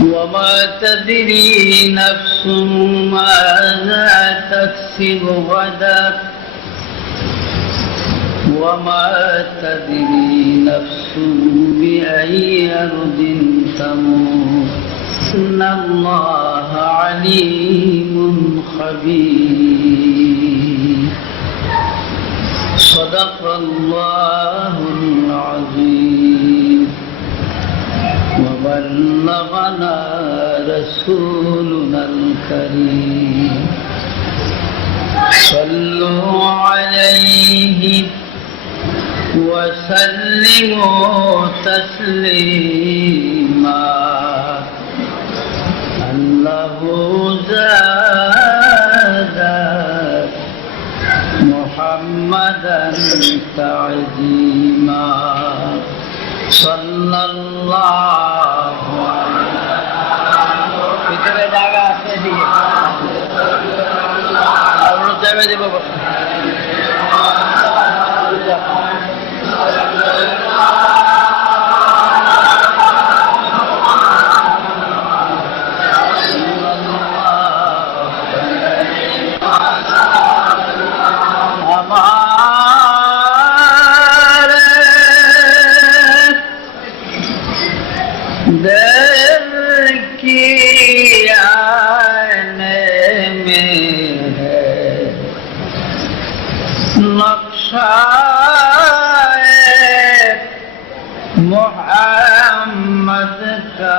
وما تدري نفس ماذا تكسب غدا وما تدري نفس بأي أرض تموت إن الله عليم خبير صدق الله العظيم وبلغنا رسولنا الكريم صلوا عليه وسلموا تسليما أنه زاد محمدا تعظيما صلى الله عليه وسلم मोहम्मद का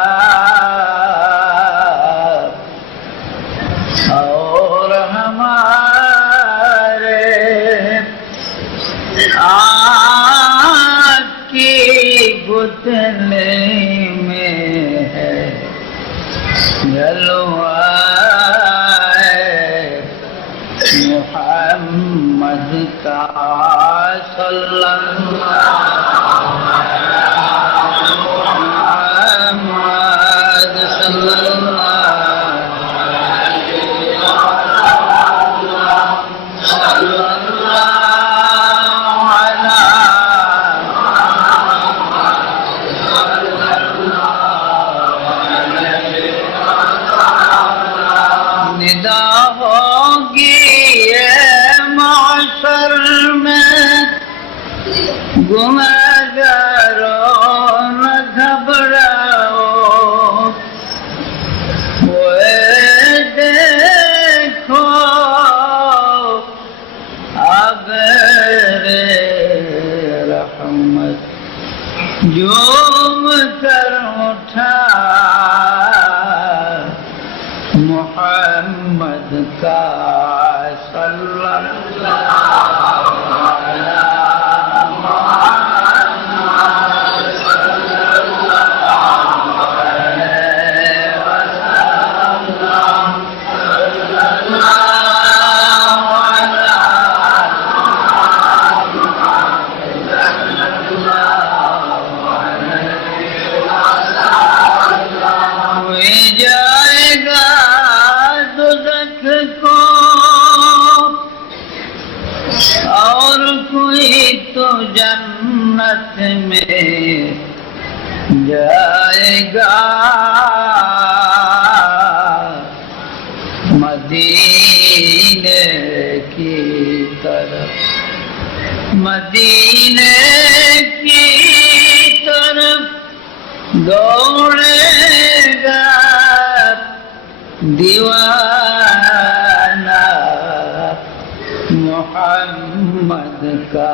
और हमारे आँख की गुथली में है जलवाए मोहम्मद का सल्लल्लाहु गुनहगारों न घबराओ वो देखो अगर रहमत झूम कर उठा मोहम्मद का सल्लल्लाहु अलैहि तो जन्नत में जाएगा मदीने की तरफ मदीने की तरफ दौड़ेगा दीवाना मोहम्मद का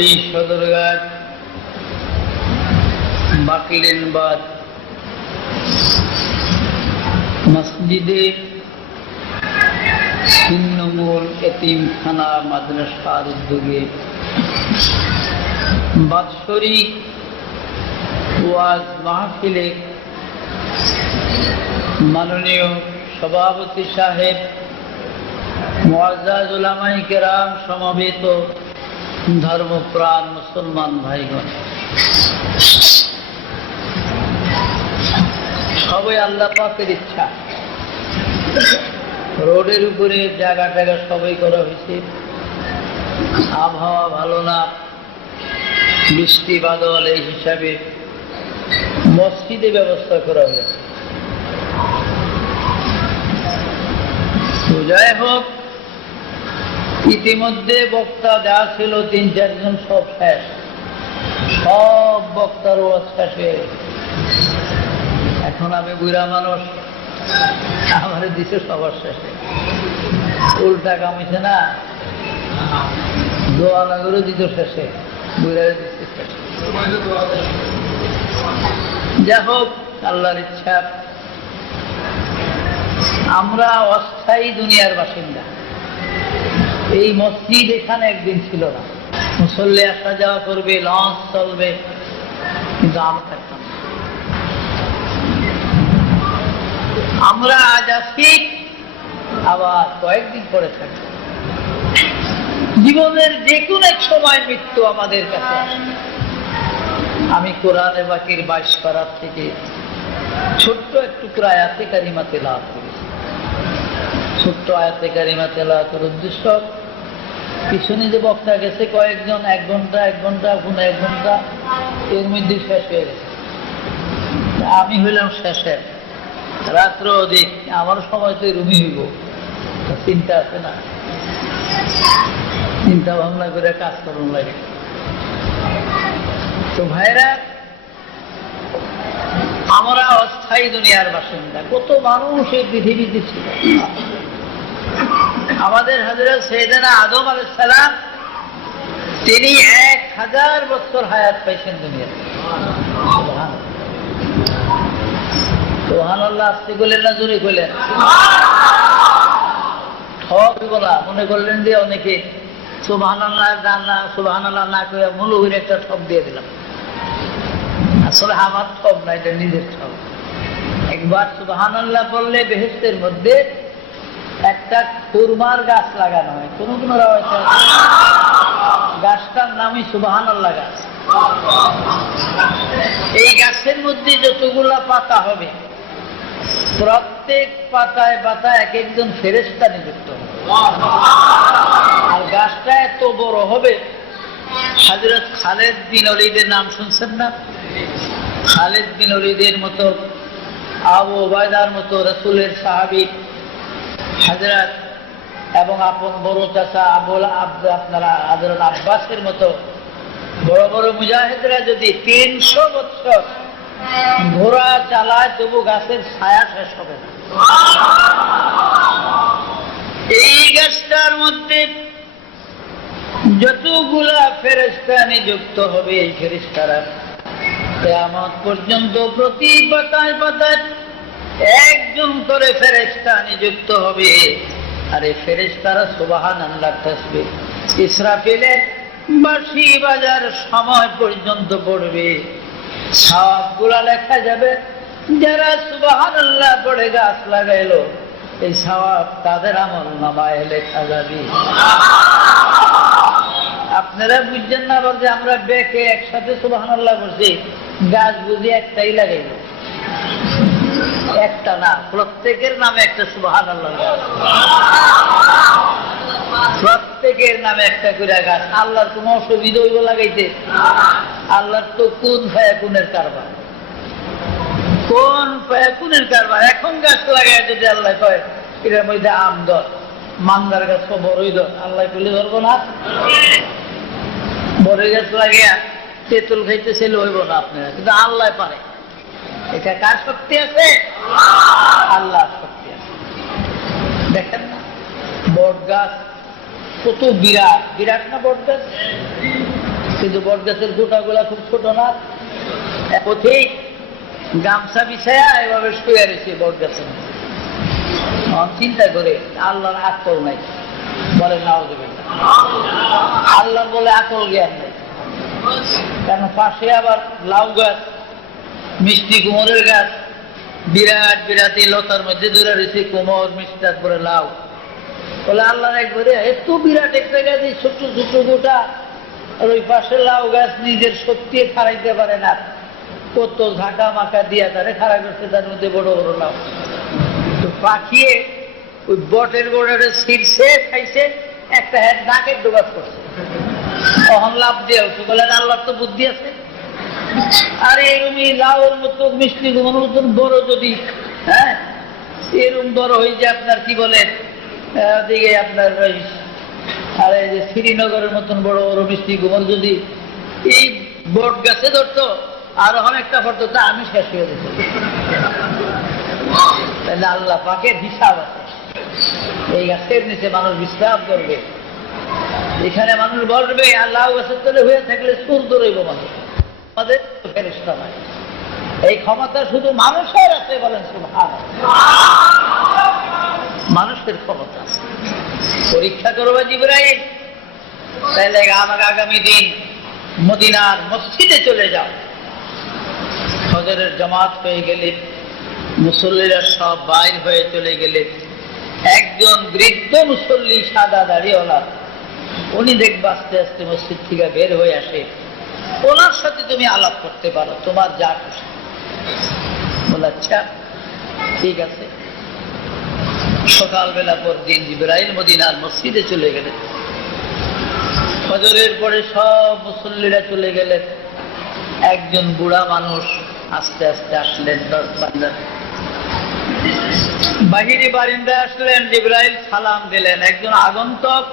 এই সদরঘাট বাকলিনবাদ মসজিদে ছিন্নমূল এতিমখানা মাদ্রাসার উদ্যোগে বাৎসরিক ওয়াজ মাহফিলে মাননীয় সভাপতি সাহেব, মুআজ্জাজ উলামায়ে কেরাম, সমবেত ধর্মপ্রাণ মুসলমান ভাইগণ, সবাই আল্লাহ পাকের ইচ্ছা রোডের উপরে জায়গা টাগা সবাই করা হয়েছে। আবহাওয়া ভালো না, বৃষ্টি বাদল, এই হিসাবে মসজিদে ব্যবস্থা করা হয়েছে। তো যাই হোক, ইতিমধ্যে বক্তা যা ছিল ৩-৪ জন সব শেষ, সব বক্তার ওয়াজ শেষ হয়ে গেছে। এখন আমি বুড়া মানুষ, আমার দিছে সবার শেষে, উল্টা কামিছে না, দোয়া নগরও দিত শেষে, বুড়া দিচ্ছে শেষে। যা হোক, আল্লাহর ইচ্ছা। আমরা অস্থায়ী দুনিয়ার বাসিন্দা। এই মসজিদ এখানে একদিন ছিল না, মুসল্লি আসা যাওয়া করবে, লঞ্চ চলবে, কিন্তু আমরা থাকতাম না। আমরা আজ আছি, আবার কয়েকদিন পরে থাকব। জীবনের যে কোনো এক সময় মৃত্যু আমাদের কাছে আসে। আমি কোরআনে পাকের 22 পারা থেকে ছোট্ট একটু আয়াতে কারিমা তেলাওয়াত করেছি। ছোট্ট আয়াতে কারিমা তেলাওয়াতের উদ্দেশ্য, পিছনে যে বক্তা গেছে কয়েকজন, 1 ঘন্টা 1 ঘন্টা 1 ঘন্টা, এর মধ্যে শেষ হয়ে গেছে। আমি হইলাম শেষে, রাত্র অধিক, আমার সময় তো রুমি হইব, চিন্তা আছে না, চিন্তা ভাবনা করে কাজ করুন লাগে। তো ভাইরা, আমরা অস্থায়ী দুনিয়ার বাসিন্দা। কত মানুষ এই পৃথিবীতে ছিল। আমাদের হযরত সাইয়েদনা আদম আলাইহিস সালাম, তিনি 1000 বছর হায়াত পাইছেন দুনিয়াতে। সুবহানাল্লাহ। আসতে বললেন না জোরে বললেন? ঠক বলা মনে করলেন যে অনেকে সুবহানাল্লাহ না, সুবহানাল্লাহ না করে মূলহীন একটা ঠক দিয়ে দিলাম। আসলে আমার ঠক না, এটা নিজের ঠক। একবার সুবহানাল্লাহ বললে বেহেশতের মধ্যে একটা খুরমার গাছ লাগানো হয়। কোন কোন রাওয়ায়াতে গাছটার নামই সুবহানাল্লাহ গাছ। এই গাছের মধ্যে যতগুলা পাতা হবে, প্রত্যেক পাতায় পাতায় এক একজন ফেরেশতা নিযুক্ত হবে। আর গাছটা এত বড় হবে, হযরত খালিদ বিন ওলীদের নাম শুনছেন না? খালিদ বিন ওলীদের মতো, আবু উবায়দার মতো রাসূলের সাহাবী হযরত, এবং আপন বড় চাচা আপনারা হযরত আব্বাসের মতো বড় বড় মুজাহিদরা যদি 300 বছর ঘোড়া চালায়, তবু গাছের ছায়া শেষ হবে না। এই গাছটার মধ্যে যতগুলা ফেরেশতা নিযুক্ত হবে, এই ফেরেশতারা কিয়ামত পর্যন্ত প্রতি পাতায় পাতায় একজন করে ফেরেশতা নিযুক্ত হবে। আর এই ফেরেশতারা সুবহানাল্লাহ তাসবিহ ইসরাফিলের বাঁশি বাজার সময় পর্যন্ত পড়বে। সওয়াবগুলা লেখা যাবে। যারা সুবহানাল্লাহ পড়ে গাছ লাগাইলো, এই সওয়াব তাদের আমলনামায় লেখা যাবে। আপনারা বুঝছেন না আবার যে আমরা বেকে একসাথে সুবহানাল্লাহ বলছি, গাছ বুঝি একটাই লাগাইলো? একটা না, প্রত্যেকের নামে একটা সুবহানাল্লাহ গাছ, প্রত্যেকের নামে একটা করে গাছ। আল্লাহর কোন অসুবিধা হইব লাগাইতে? আল্লাহর তো কোন ফায়াকুনের কারবার, কোন ফায়াকুনের কারবার। এখন গাছ লাগাই যদি আল্লাহ কয় এটার মধ্যে আম ধর, মান্দার গাছ বড়ই ধর, আল্লাহ কইলে ধরবো না? বড় গাছ লাগিয়া তেঁতুল খাইতে ছেলে হইব না আপনারা, কিন্তু আল্লাহ পারে। এটা কার শক্তি আছে? আল্লাহর শক্তি আছে। দেখেন না, বট গাছ কত বিরাট বিরাট না বট গাছ? কিন্তু বট গাছের গোটাগুলা খুব ছোট না, পথিক গামছা বিছায়া এভাবে শুয়ে রয়েছে বট গাছের। চিন্তা করে আল্লাহর আকল নাই, বলে নাউযুবিল্লাহ। আল্লাহর বলে আকল জ্ঞান নেই, কারণ পাশে আবার লাউ গাছ, মিষ্টি কুমোরের গাছ, বিরাট বিরাট এই লতার মধ্যে দূরে রয়েছে কুমোর, মিষ্টার পরে লাউ। বলে আল্লাহর একবারে এত বিরাট একটা গাছ, এই ছোট্ট ছোট্ট গোটা, আর ওই পাশে লাউ গাছ নিজের শক্তি খাড়াইতে পারে না, কত ঝাঁকা মাকা দিয়া তারে খাড়া করছে, তার মধ্যে বড় বড় লাউ। তো পাখিয়ে ওই বটের গোড়াটা ছিঁড়ছে, খাইছে, একটা হ্যাঁ নাকের ডোবাস করছে, তখন লাভ দিয়ে উঠছে। বলেন আল্লাহর তো বুদ্ধি আছে। আর এরকমই লাউর মতো মিষ্টি কুমড়োর মতন বড় যদি, হ্যাঁ এরকম বড় হয়ে যে আপনার কি বলে দিকে আপনার ওই, আর এই যে শ্রীনগরের মতন বড় বড় মিষ্টি কুমড় যদি এই বট গাছে ধরতো আর অনেকটা পড়তো, তা আমি শেষ হয়ে যেত। তাহলে আল্লাহ পাকের হিসাব আছে। এই গাছের নিচে মানুষ বিশ্রাম করবে, এখানে মানুষ বসবে, আর লাউ গাছের তলে হয়ে থাকলে সুর দৌড়াইব মানুষ। আমাদের ফেরেশতা নাই, এই ক্ষমতা শুধু মানুষের আছে। বলেন সুবহানাল্লাহ। মানুষের ক্ষমতা আছে। পরীক্ষা করবে জিবরাইল, তাহলে আমাকে আগামী দিন মদিনার মসজিদে চলে যাও। ফজরের জামাত হয়ে গেলে, মুসল্লিরা সব বাইর হয়ে চলে গেলে, একজন বৃদ্ধ মুসল্লি সাদা দাড়িওয়ালা, উনি দেখবে আস্তে আস্তে মসজিদ থেকে বের হয়ে আসে। ওনার সাথে তুমি আলাপ করতে পারো, তোমার যা খুশি। বলে আচ্ছা ঠিক আছে। সকালবেলা পর দিন জিবরাইল মদিনার মসজিদে চলে গেলেন। ফজরের পরে সব মুসল্লিরা চলে গেলেন। একজন বুড়া মানুষ আস্তে আস্তে আসলেন, বাহিরে বারিন্দায় আসলেন। জিবরাইল সালাম দিলেন। একজন আগন্তক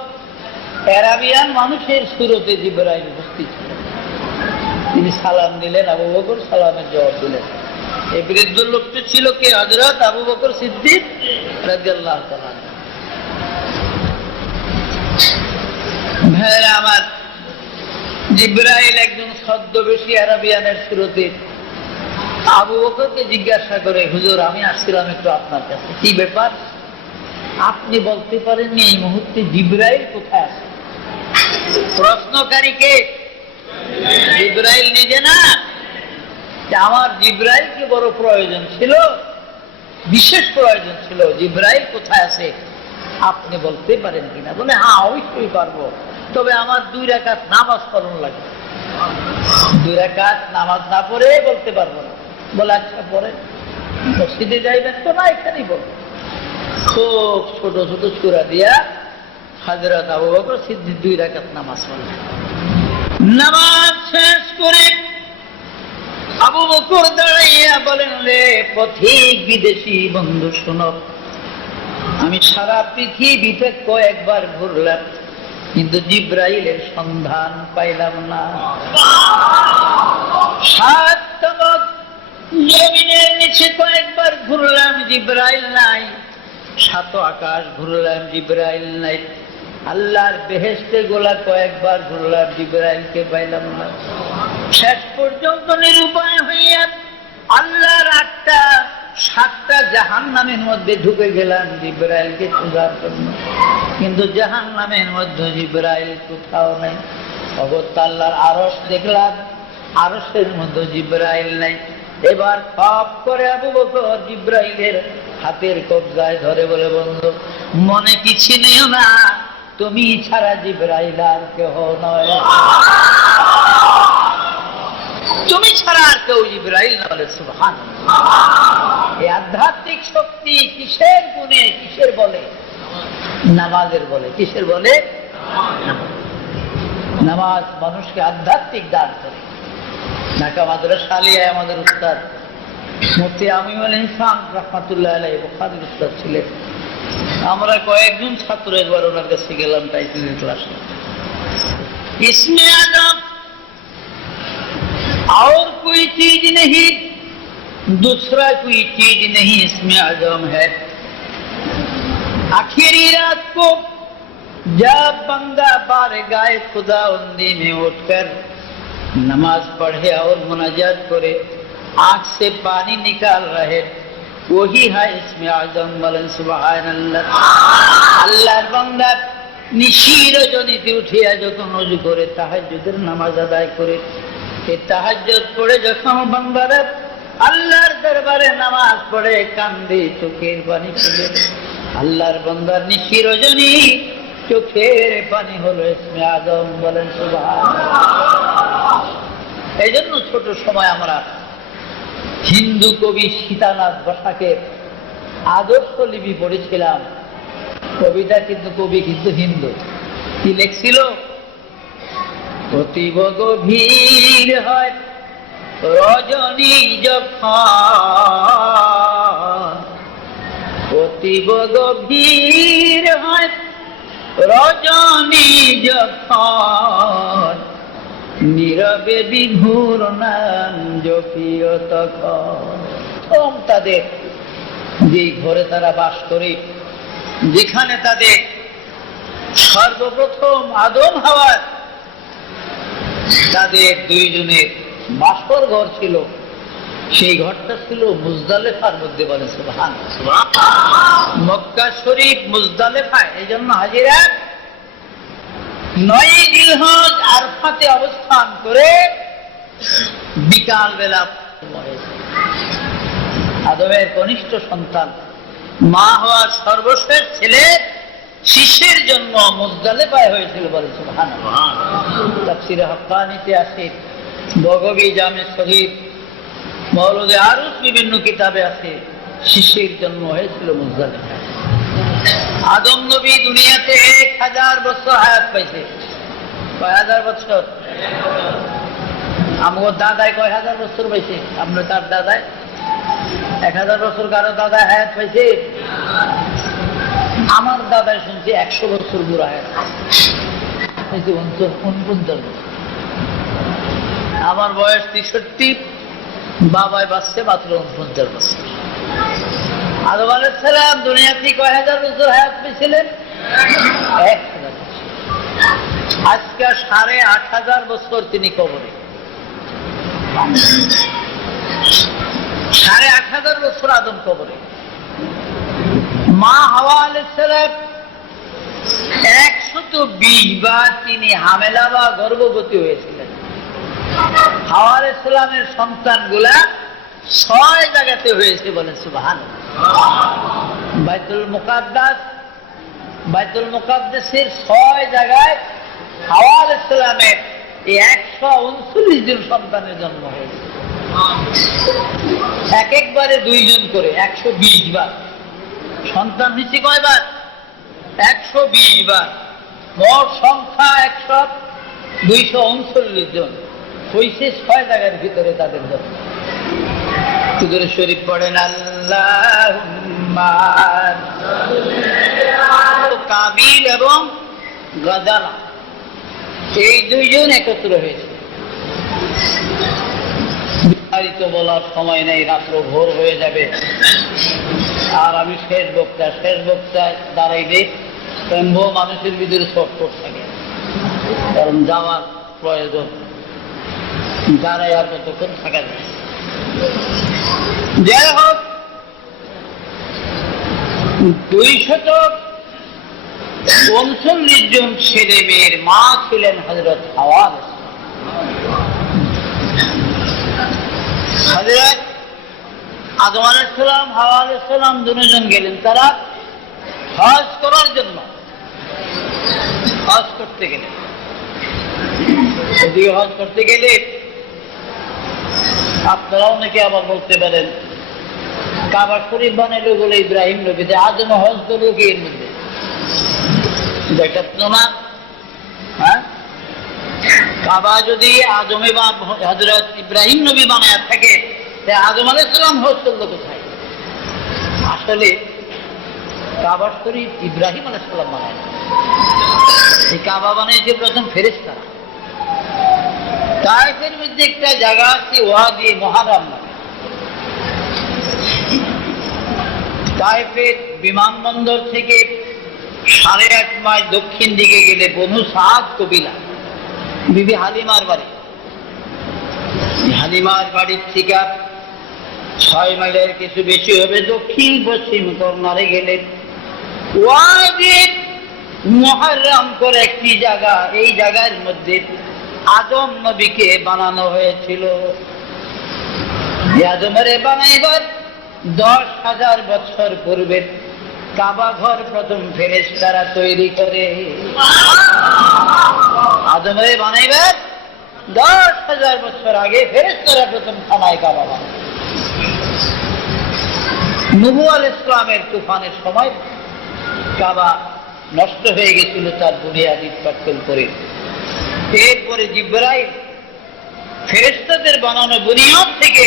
আরাবিয়ান মানুষের সুরতে জিবরাইল উপস্থিত ছিলেন। তিনি সালাম দিলেন, আবু বকর সালামের জবাব দিলেন। এই বৃদ্ধ লোকটি ছিল কে? হযরত আবু বকর সিদ্দিক রাদিয়াল্লাহু তাআলা। ভাইরা আমার, জিবরাইল একজন ছদ্মবেশী আরাবিয়ানের সুরতে আবু বকরকে জিজ্ঞাসা করে, হুজুর আমি আসছিলাম একটু আপনার কাছে, কি ব্যাপার? আপনি বলতে পারেননি এই মুহূর্তে জিবরাইল কোথায় আছে? প্রশ্নকারী কে? জিবরাইল নিজে না। আমার জিবরাইলকে বড় প্রয়োজন ছিল, বিশেষ প্রয়োজন ছিল। জিবরাইল কোথায় আছে আপনি বলতে পারেন কিনা? বলে হ্যাঁ অবশ্যই পারবো, তবে আমার 2 রাকাত নামাজ পড়ানো লাগবে। 2 রাকাত নামাজ না পড়ে বলতে পারবো না। বলে আচ্ছা পড়েন। মসজিদে যাইবেন তো? না, এখানেই বলবো। খুব ছোট ছোট সূরা দিয়া হযরত আবু বকর সিদ্দিক 2 রাকাত নামাজ পড়লেন। নামাজ শেষ করে আবু বকর দাঁড়াইয়া বলেন, রে পথিক বিদেশি বন্ধু শোনো, আমি সারা পৃথিবীতে কয়েকবার ঘুরলাম, কিন্তু জিবরাইলের সন্ধান পাইলাম না। 7 তবক জমিনের নিচে কয়েকবার ঘুরলাম, জিবরাইল নাই। 7 আকাশ ঘুরলাম, জিবরাইল নাই। আল্লাহর বেহেশতে গোলা কয়েকবার ঘুরলাম, জিবরাইলকে পাইলাম না। শেষ পর্যন্ত নিরুপায় হইয়া আল্লাহর 7টা জাহান্নামের মধ্যে ঢুকে গেলাম জিবরাইলকে খোঁজার জন্য, কিন্তু জাহান্নামের মধ্যে জিবরাইল কোথাও নাই। অগত্যা আল্লাহর আরশ দেখলাম, আরশের মধ্যে জিবরাইল নাই। এবার পাপ করে আবু বকর জিবরাইলের হাতের কবজায় ধরে বলে, বন্ধু মনে কিছু নিও না, তুমি ছাড়া জিবরাইল আর কেহ নয়, তুমি ছাড়া আর কেউ জিবরাইল না। বলে সুবহানাল্লাহ। এই আধ্যাত্মিক শক্তি কিসের গুণে, কিসের বলে? নামাজের বলে। কিসের বলে? নামাজ মানুষকে আধ্যাত্মিক দান করে। ঢাকা মাদ্রাসা আলিয়ায় আমাদের উস্তাদ মুফতি আমিনুল ইসলাম রাহমাতুল্লাহ আলাইহি বুখারীর উস্তাদ ছিলেন। আমরা কয়েকজন ছাত্র একবার ওনার কাছে গেলাম টাইপিংয়ের ক্লাসে। ইসমে আজম और कोई चीज नहीं, दूसरा कोई चीज नहीं, इसमें आजम है। आखिरी रात को जब बंदा बारगाह खुदाबंदी में उठकर नमाज पढ़े और मुनाजात करे, आंख से पानी निकाल रहे, वही है इसमें आजम। बोलें सुभान अल्लाह। আল্লাহর বান্দা নিশির রজনীতে উঠিয়া যখন ওযু করে তাহাজ্জুদের নামাজ আদায় করে, এই তাহাজ্জুদ পড়ে যখন বান্দারা আল্লাহর দরবারে নামাজ পড়ে কান্দে, চোখের পানি ফেলে, আল্লাহর বান্দার নিশির রজনী চোখের পানি হলো ইসমে আজম। বলেন সুবহানাল্লাহ। এই জন্য ছোট সময় আমরা হিন্দু কবি সীতানাথ বসাকের আদর্শ লিপি পড়েছিলাম। কবিতা কিন্তু কবি কিন্তু হিন্দু। কি লেখছিল? অতীব গভীর হয় রজনী যখন, অতীব গভীর হয় রজনী যখন, নীরবে বিভুর নাম জপিও তখন। তাদের যে ঘরে তারা বাস করে, যেখানে তাদের সর্বপ্রথম আদম হাওয়া তাদের দুইজনের বাসর ঘর ছিল, সেই ঘরটা ছিল মুজদালেফার মধ্যে। বলে সুবহানাল্লাহ। মক্কা শরীফ মুজদালেফায়। এই জন্য হাজিরা 9 জিলহজ আরফাতে অবস্থান করে বিকাল বেলা আদমের কনিষ্ঠ সন্তান মা হওয়ার সর্বশেষ ছেলে শিষ্যের জন্য মুজদালেফায় হয়েছিল। বলে সুবহানাল্লাহ। তাফসীরে হাক্কানীতে আছে, বগবী জামে শহীদ, মওলুদে আরুস বিভিন্ন কিতাবে আছে, শিষ্যের জন্ম হয়েছিল মুজদালেফায়। আদম নবী দুনিয়াতে 1000 বছর হায়াত পাইছে। কয় হাজার বছর? আমার দাদাই কয় হাজার বছর পাইছে? আপনার তার দাদায় 1000 বছর কারো দাদায় হায়াত পাইছে? আমার দাদাই শুনছি 100 বছর বুড়া হায়াত পাইছে, 49 বছর। আমার বয়স 63, বাবাই বাঁচছে মাত্র 49 বছর। আদম আলাইহিস সালাম দুনিয়াতে কয় হাজার বছর হায়াত পেয়েছিলেন? 1000 বছর। আজকে 8500 বছর তিনি কবরে। 8500 বছর আদম কবরে। মা হাওয়া আলাইহিস সালাম 120 বার তিনি হামেলা বা গর্ভবতী হয়েছিলেন। হাওয়া আলাইহিস সালামের সন্তানগুলা 6 জায়গাতে হয়েছে। বলেন সুবহানাল্লাহ। বাইতুল মুকাদ্দাসের 6 জায়গায় হাওয়া আলাইহিস সালামের 139 জন সন্তানের জন্ম হয়েছে। একবারে 2 জন করে 120 বার সন্তান হয়েছে। কয়বার? 120 বার। মোট সংখ্যা 239 জন হয়েছে 6 জায়গার ভিতরে তাদের জন্ম। দুরূদ শরীফ পড়েন। আল্লাহুম্মা কাবিল এবং গাদালা, এই 2 জন একত্র হয়েছে। বিস্তারিত বলার সময় নেই, রাত্র ভোর হয়ে যাবে। আর আমি শেষ বক্তায় দাঁড়াইলে মানুষের ভিতরে ছটফট থাকে, কারণ যাওয়ার প্রয়োজন। দাঁড়াই আর কতক্ষণ থাকা যায়। যাই হোক, 239 জন ছেলে মেয়ের মা ছিলেন হযরত হাওয়া। হযরত আদম আলাইহিস সালাম, হাওয়া আলাইহিস সালাম দুজন গেলেন তারা হজ করার জন্য। হজ করতে গেলেন। যদি হজ করতে গেলে আপনারা অনেকে আবার বলতে পারেন, কাবা শরীফ বানাইলো বলে ইব্রাহিম নবী, আদম হজ করলো কি এর মধ্যে? না। হ্যাঁ, কাবা যদি আদমে বা হযরত ইব্রাহিম নবী বানায় থাকে, আদম আলাইহিস সালাম হজ করলো কোথায়? আসলে কাবা শরীফ ইব্রাহিম আলাইহিস সালাম বানায়। এই কাবা বানিয়েছে প্রথম ফেরেশতারা। তায়েফের মধ্যে একটা জায়গা আছে ওয়াদি মুহাররম। তায়েফের বিমানবন্দর থেকে 8.5 মাইল দক্ষিণ দিকে গেলে বনু সাদ কবিলা, বিবি হালিমার বাড়ি। হালিমার বাড়ির থেকে 6 মাইলের কিছু বেশি হবে দক্ষিণ পশ্চিম কর্নারে গেলেন। ওয়াদি মুহাররম করে একটি জায়গা, এই জায়গার মধ্যে আদম নবীকে বানানো হয়েছিল। আদমেরে বানাইবার 10,000 বছর পূর্বে কাবা ঘর প্রথম ফেরেশতারা তৈরি করে। আদমেরে বানাইবার 10,000 বছর আগে ফেরেশতারা প্রথম খানায় কাবা বানায়। নূহ আলাইহিস সালামের তুফানের সময় কাবা নষ্ট হয়ে গেছিল তার বুনিয়াদ ইটপাটকেল করে। এরপরে জিবরাইল ফেরেশতাদের বানানো বুনিয়াদ থেকে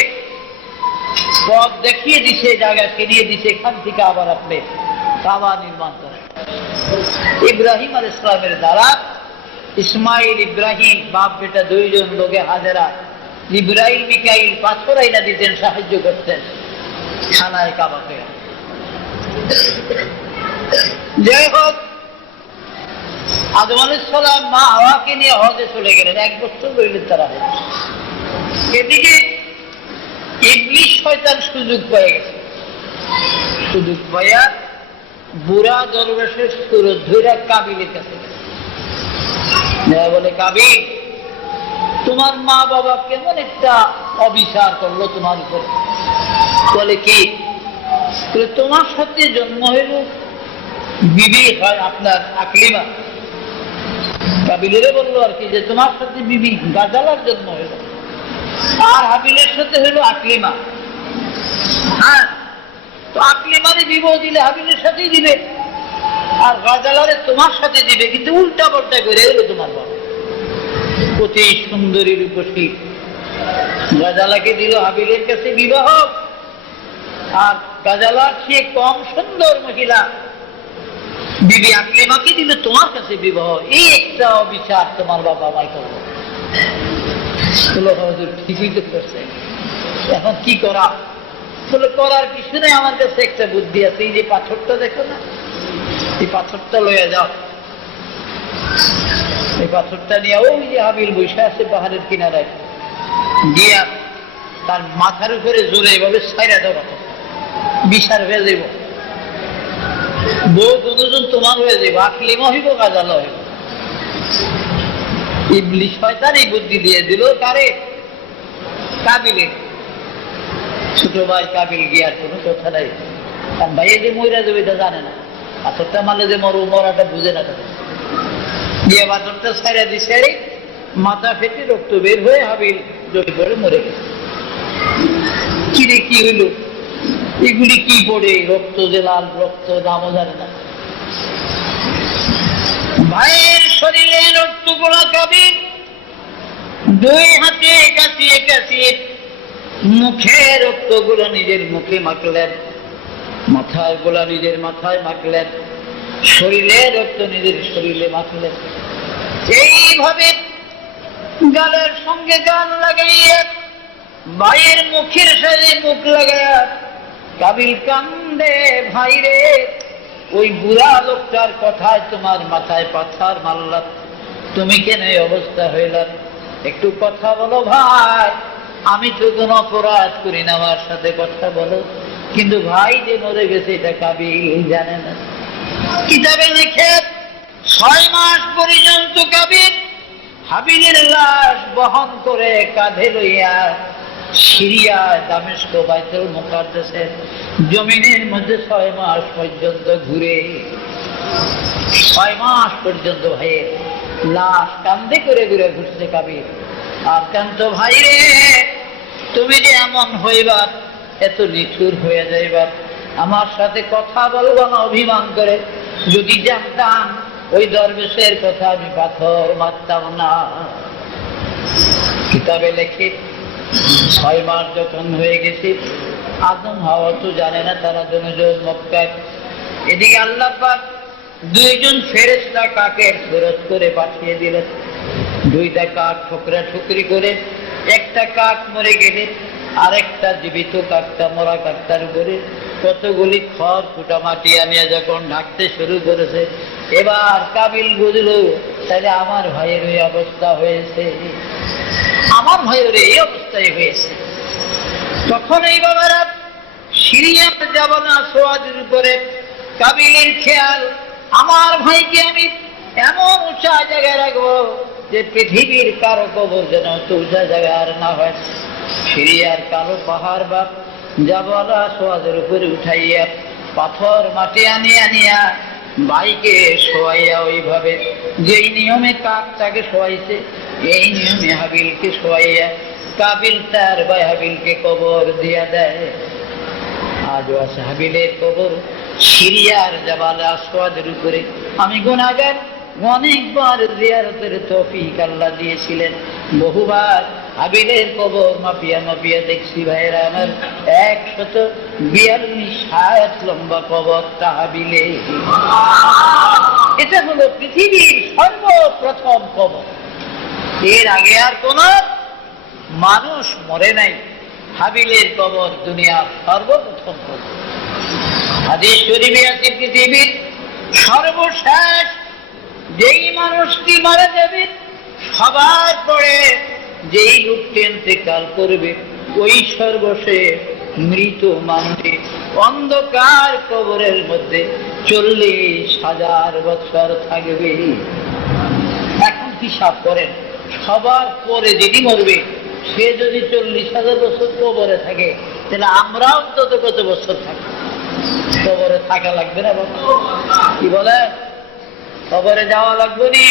পথ দেখিয়ে দিছে, জায়গা ফিরিয়ে দিছে, এখান থেকে আবার আপনি কাবা নির্মাণ করেন। ইব্রাহিম আলাইহিস সালামের দ্বারা ইসমাইল ইব্রাহিম বাপ বেটা 2 জন লোকে হাজেরা জিবরাইল মিকাইল পাথর আইনা দিতেন, সাহায্য করতেন খানায় কাবাকে। যাই হোক, আদম আলাইহিস সালাম মা হাওয়াকে নিয়ে হজে চলে গেলেন, 1 বছর রইলেন তারা। এদিকে ইবলিস শয়তান সুযোগ পেয়ে গেছে, সুযোগ পাইয়া বুড়া দরবেশের সুরত ধরে কাবিলের কাছে গেছে। বলে, কাবিল, তোমার মা বাবা কেমন একটা অবিচার করলো তোমার উপরে। বলে, কি? তোমার সাথে জন্ম হইল বিবি হয় আপনার আকলিমা। কাবিলের বললো আর কি যে তোমার সাথে বিবি গাজালার জন্ম হইল, আর হাবিলের সাথে হইল আকলিমা। হ্যাঁ, তো আকলিমারে বিবাহ দিলে হাবিলের সাথেই দিবে, আর গাজালারে তোমার সাথে দিবে, কিন্তু উল্টা পাল্টা করে এলো তোমার বাবা। অতি সুন্দরী রূপসী গাজালাকে দিল হাবিলের কাছে বিবাহ, আর গাজালার চেয়ে কম সুন্দর মহিলা বিবি আকলিমাকে দিল তোমার কাছে বিবাহ। এই একটা অবিচার তোমার বাবা আমায় করলো। ঠিকই তো করছে, এখন কি করা? বলে, করার কিছু নেই, আমার কাছে একটা বুদ্ধি আছে। এই যে পাথরটা দেখো না, এই পাথরটা লইয়া যাও। এই পাথরটা নিয়ে ওই যে হাবিল বসে আছে পাহাড়ের কিনারায়, গিয়া তার মাথার উপরে জোরে এভাবে ছাইরা দাও, বিচার হয়ে যাইব। বউ দুজন তোমার হয়ে যাইব, আকলিমা হইব, গাজালা হইব। ইবলিস শয়তান এই বুদ্ধি দিয়ে দিল কারে? কাবিলে। ছোট ভাই কাবিল গিয়ার কোনো কথা নাই, কারণ ভাইয়ে যে মইরা যাবে এটা জানে না। পাথরটা মারলে যে মরাটা বুঝে না, তাদের গিয়ে পাথরটা ছাইরা দিছে, মাথা ফেটে রক্ত বের হয়ে হাবিল জড়ি পড়ে মরে গেছে। কিরে, কি হইল? এগুলি কি পড়ে? রক্ত যে লাল রক্ত, নামও জানে না। ভাইয়ের শরীরে রক্ত গোলা কাবিল 2 হাতে কাছিয়ে কাছিয়ে মুখে রক্তগুলো নিজের মুখে মাখলেন, মাথায় গোলা নিজের মাথায় মাখলেন, শরীরে রক্ত নিজের শরীরে মাখলেন। এইভাবে গালের সঙ্গে গাল লাগাইয়া ভাইয়ের মুখের সাথে মুখ লাগাইয়া কাবিল কান্দে, ভাইরে ওই বুড়া লোকটার কথায় তোমার মাথায় পাথর মারলাম, তুমি কেন এই অবস্থা হইলাম? একটু কথা বলো ভাই, আমি তো কোন অপরাধ করি না, আমার সাথে কথা বলো। কিন্তু ভাই যে মরে গেছে এটা কাবিল জানে না। কিতাবে লিখে 6 মাস পর্যন্ত কাবিল হাবিলের লাশ বহন করে কাঁধে লইয়া সিরিয়ায় দামেস্ক বাইতুল মুকাদ্দাসের জমিনের মধ্যে 6 মাস পর্যন্ত ঘুরে, 6 মাস পর্যন্ত ভাইয়ের লাশ কান্দে করে ঘুরে ঘুরছে কাবিল। আর কান্ত, ভাই রে, তুমি যে এমন হইবার, এত নিঠুর হয়ে যাইবার, আমার সাথে কথা বলবো না অভিমান করে? যদি জানতাম ওই দরবেশের কথা, আমি পাথর মারতাম না। কিতাবে লেখে 6 মাস যখন হয়ে গেছে, আদম হাওয়া তো জানে না তারা দুজন মক্কায়। এদিকে আল্লাহ পাক 2 জন ফেরেশতা কাকের সুরত করে পাঠিয়ে দিলেন। 2টা কাক ঠোকরা ঠুকরি করে, একটা কাক মরে গেলে আর একটা জীবিত কাকটা মরা কাকটার উপরে কতগুলি খড় ফুটা মাটি আনিয়া যখন ঢাকতে শুরু করেছে, এবার কাবিল বুঝল তাহলে আমার ভাইয়ের ওই অবস্থা হয়েছে। আমার ভাইয়ের এই অবস্থায় হয়েছে। তখন এই বাবারা সিরিয়ার জাবানা সোয়াদের উপরে কাবিলের খেয়াল, আমার ভাইকে আমি এমন উঁচা জায়গায় রাখবো যে পৃথিবীর কারো কবর যেন তো উঁচা জায়গায় আর না হয়। সিরিয়ার কালো পাহাড় বা জাবানা সোয়াদের উপরে উঠাইয়া পাথর মাটি আনিয়া ভাইকে শোয়াইয়া ওইভাবে যেই নিয়মে কাকটাকে শোয়াইছে এই নিয়মে হাবিলকে শোয়াইয়া কাবিল তার ভাই হাবিলকে কবর দিয়া দেয়। আজও আছে হাবিলের কবর সিরিয়ার জাবালে আসওয়াদের উপরে। আমি গুনাহগার, অনেকবার জিয়ারতের তৌফিক আল্লাহ দিয়েছিলেন, বহুবার হাবিলের কবর মাপিয়া মাপিয়া দেখছি ভাইয়েরা আমার। 142 হাত লম্বা কবরটা হাবিলে। এটা হলো পৃথিবীর সর্বপ্রথম কবর। এর আগে আর কোন মানুষ মরে নাই। হাবিলের কবর দুনিয়ার সর্বপ্রথম কবর। হাদিস শরীফে আছে পৃথিবীর সর্বশেষ যেই মানুষটি মারা যাবে সবার পরে যেই লোকটি ইন্তেকাল করবে ওই সর্বশেষ মৃত মানুষের অন্ধকার কবরের মধ্যে 40,000 বছর থাকবে। এখন হিসাব করেন, সবার পরে যিনি মরবে সে যদি 40,000 বছর কবরে থাকে তাহলে আমরা অন্তত কত বছর থাকবো? কবরে থাকা লাগবে না বাবা? কি বলে? কবরে যাওয়া লাগবে নি?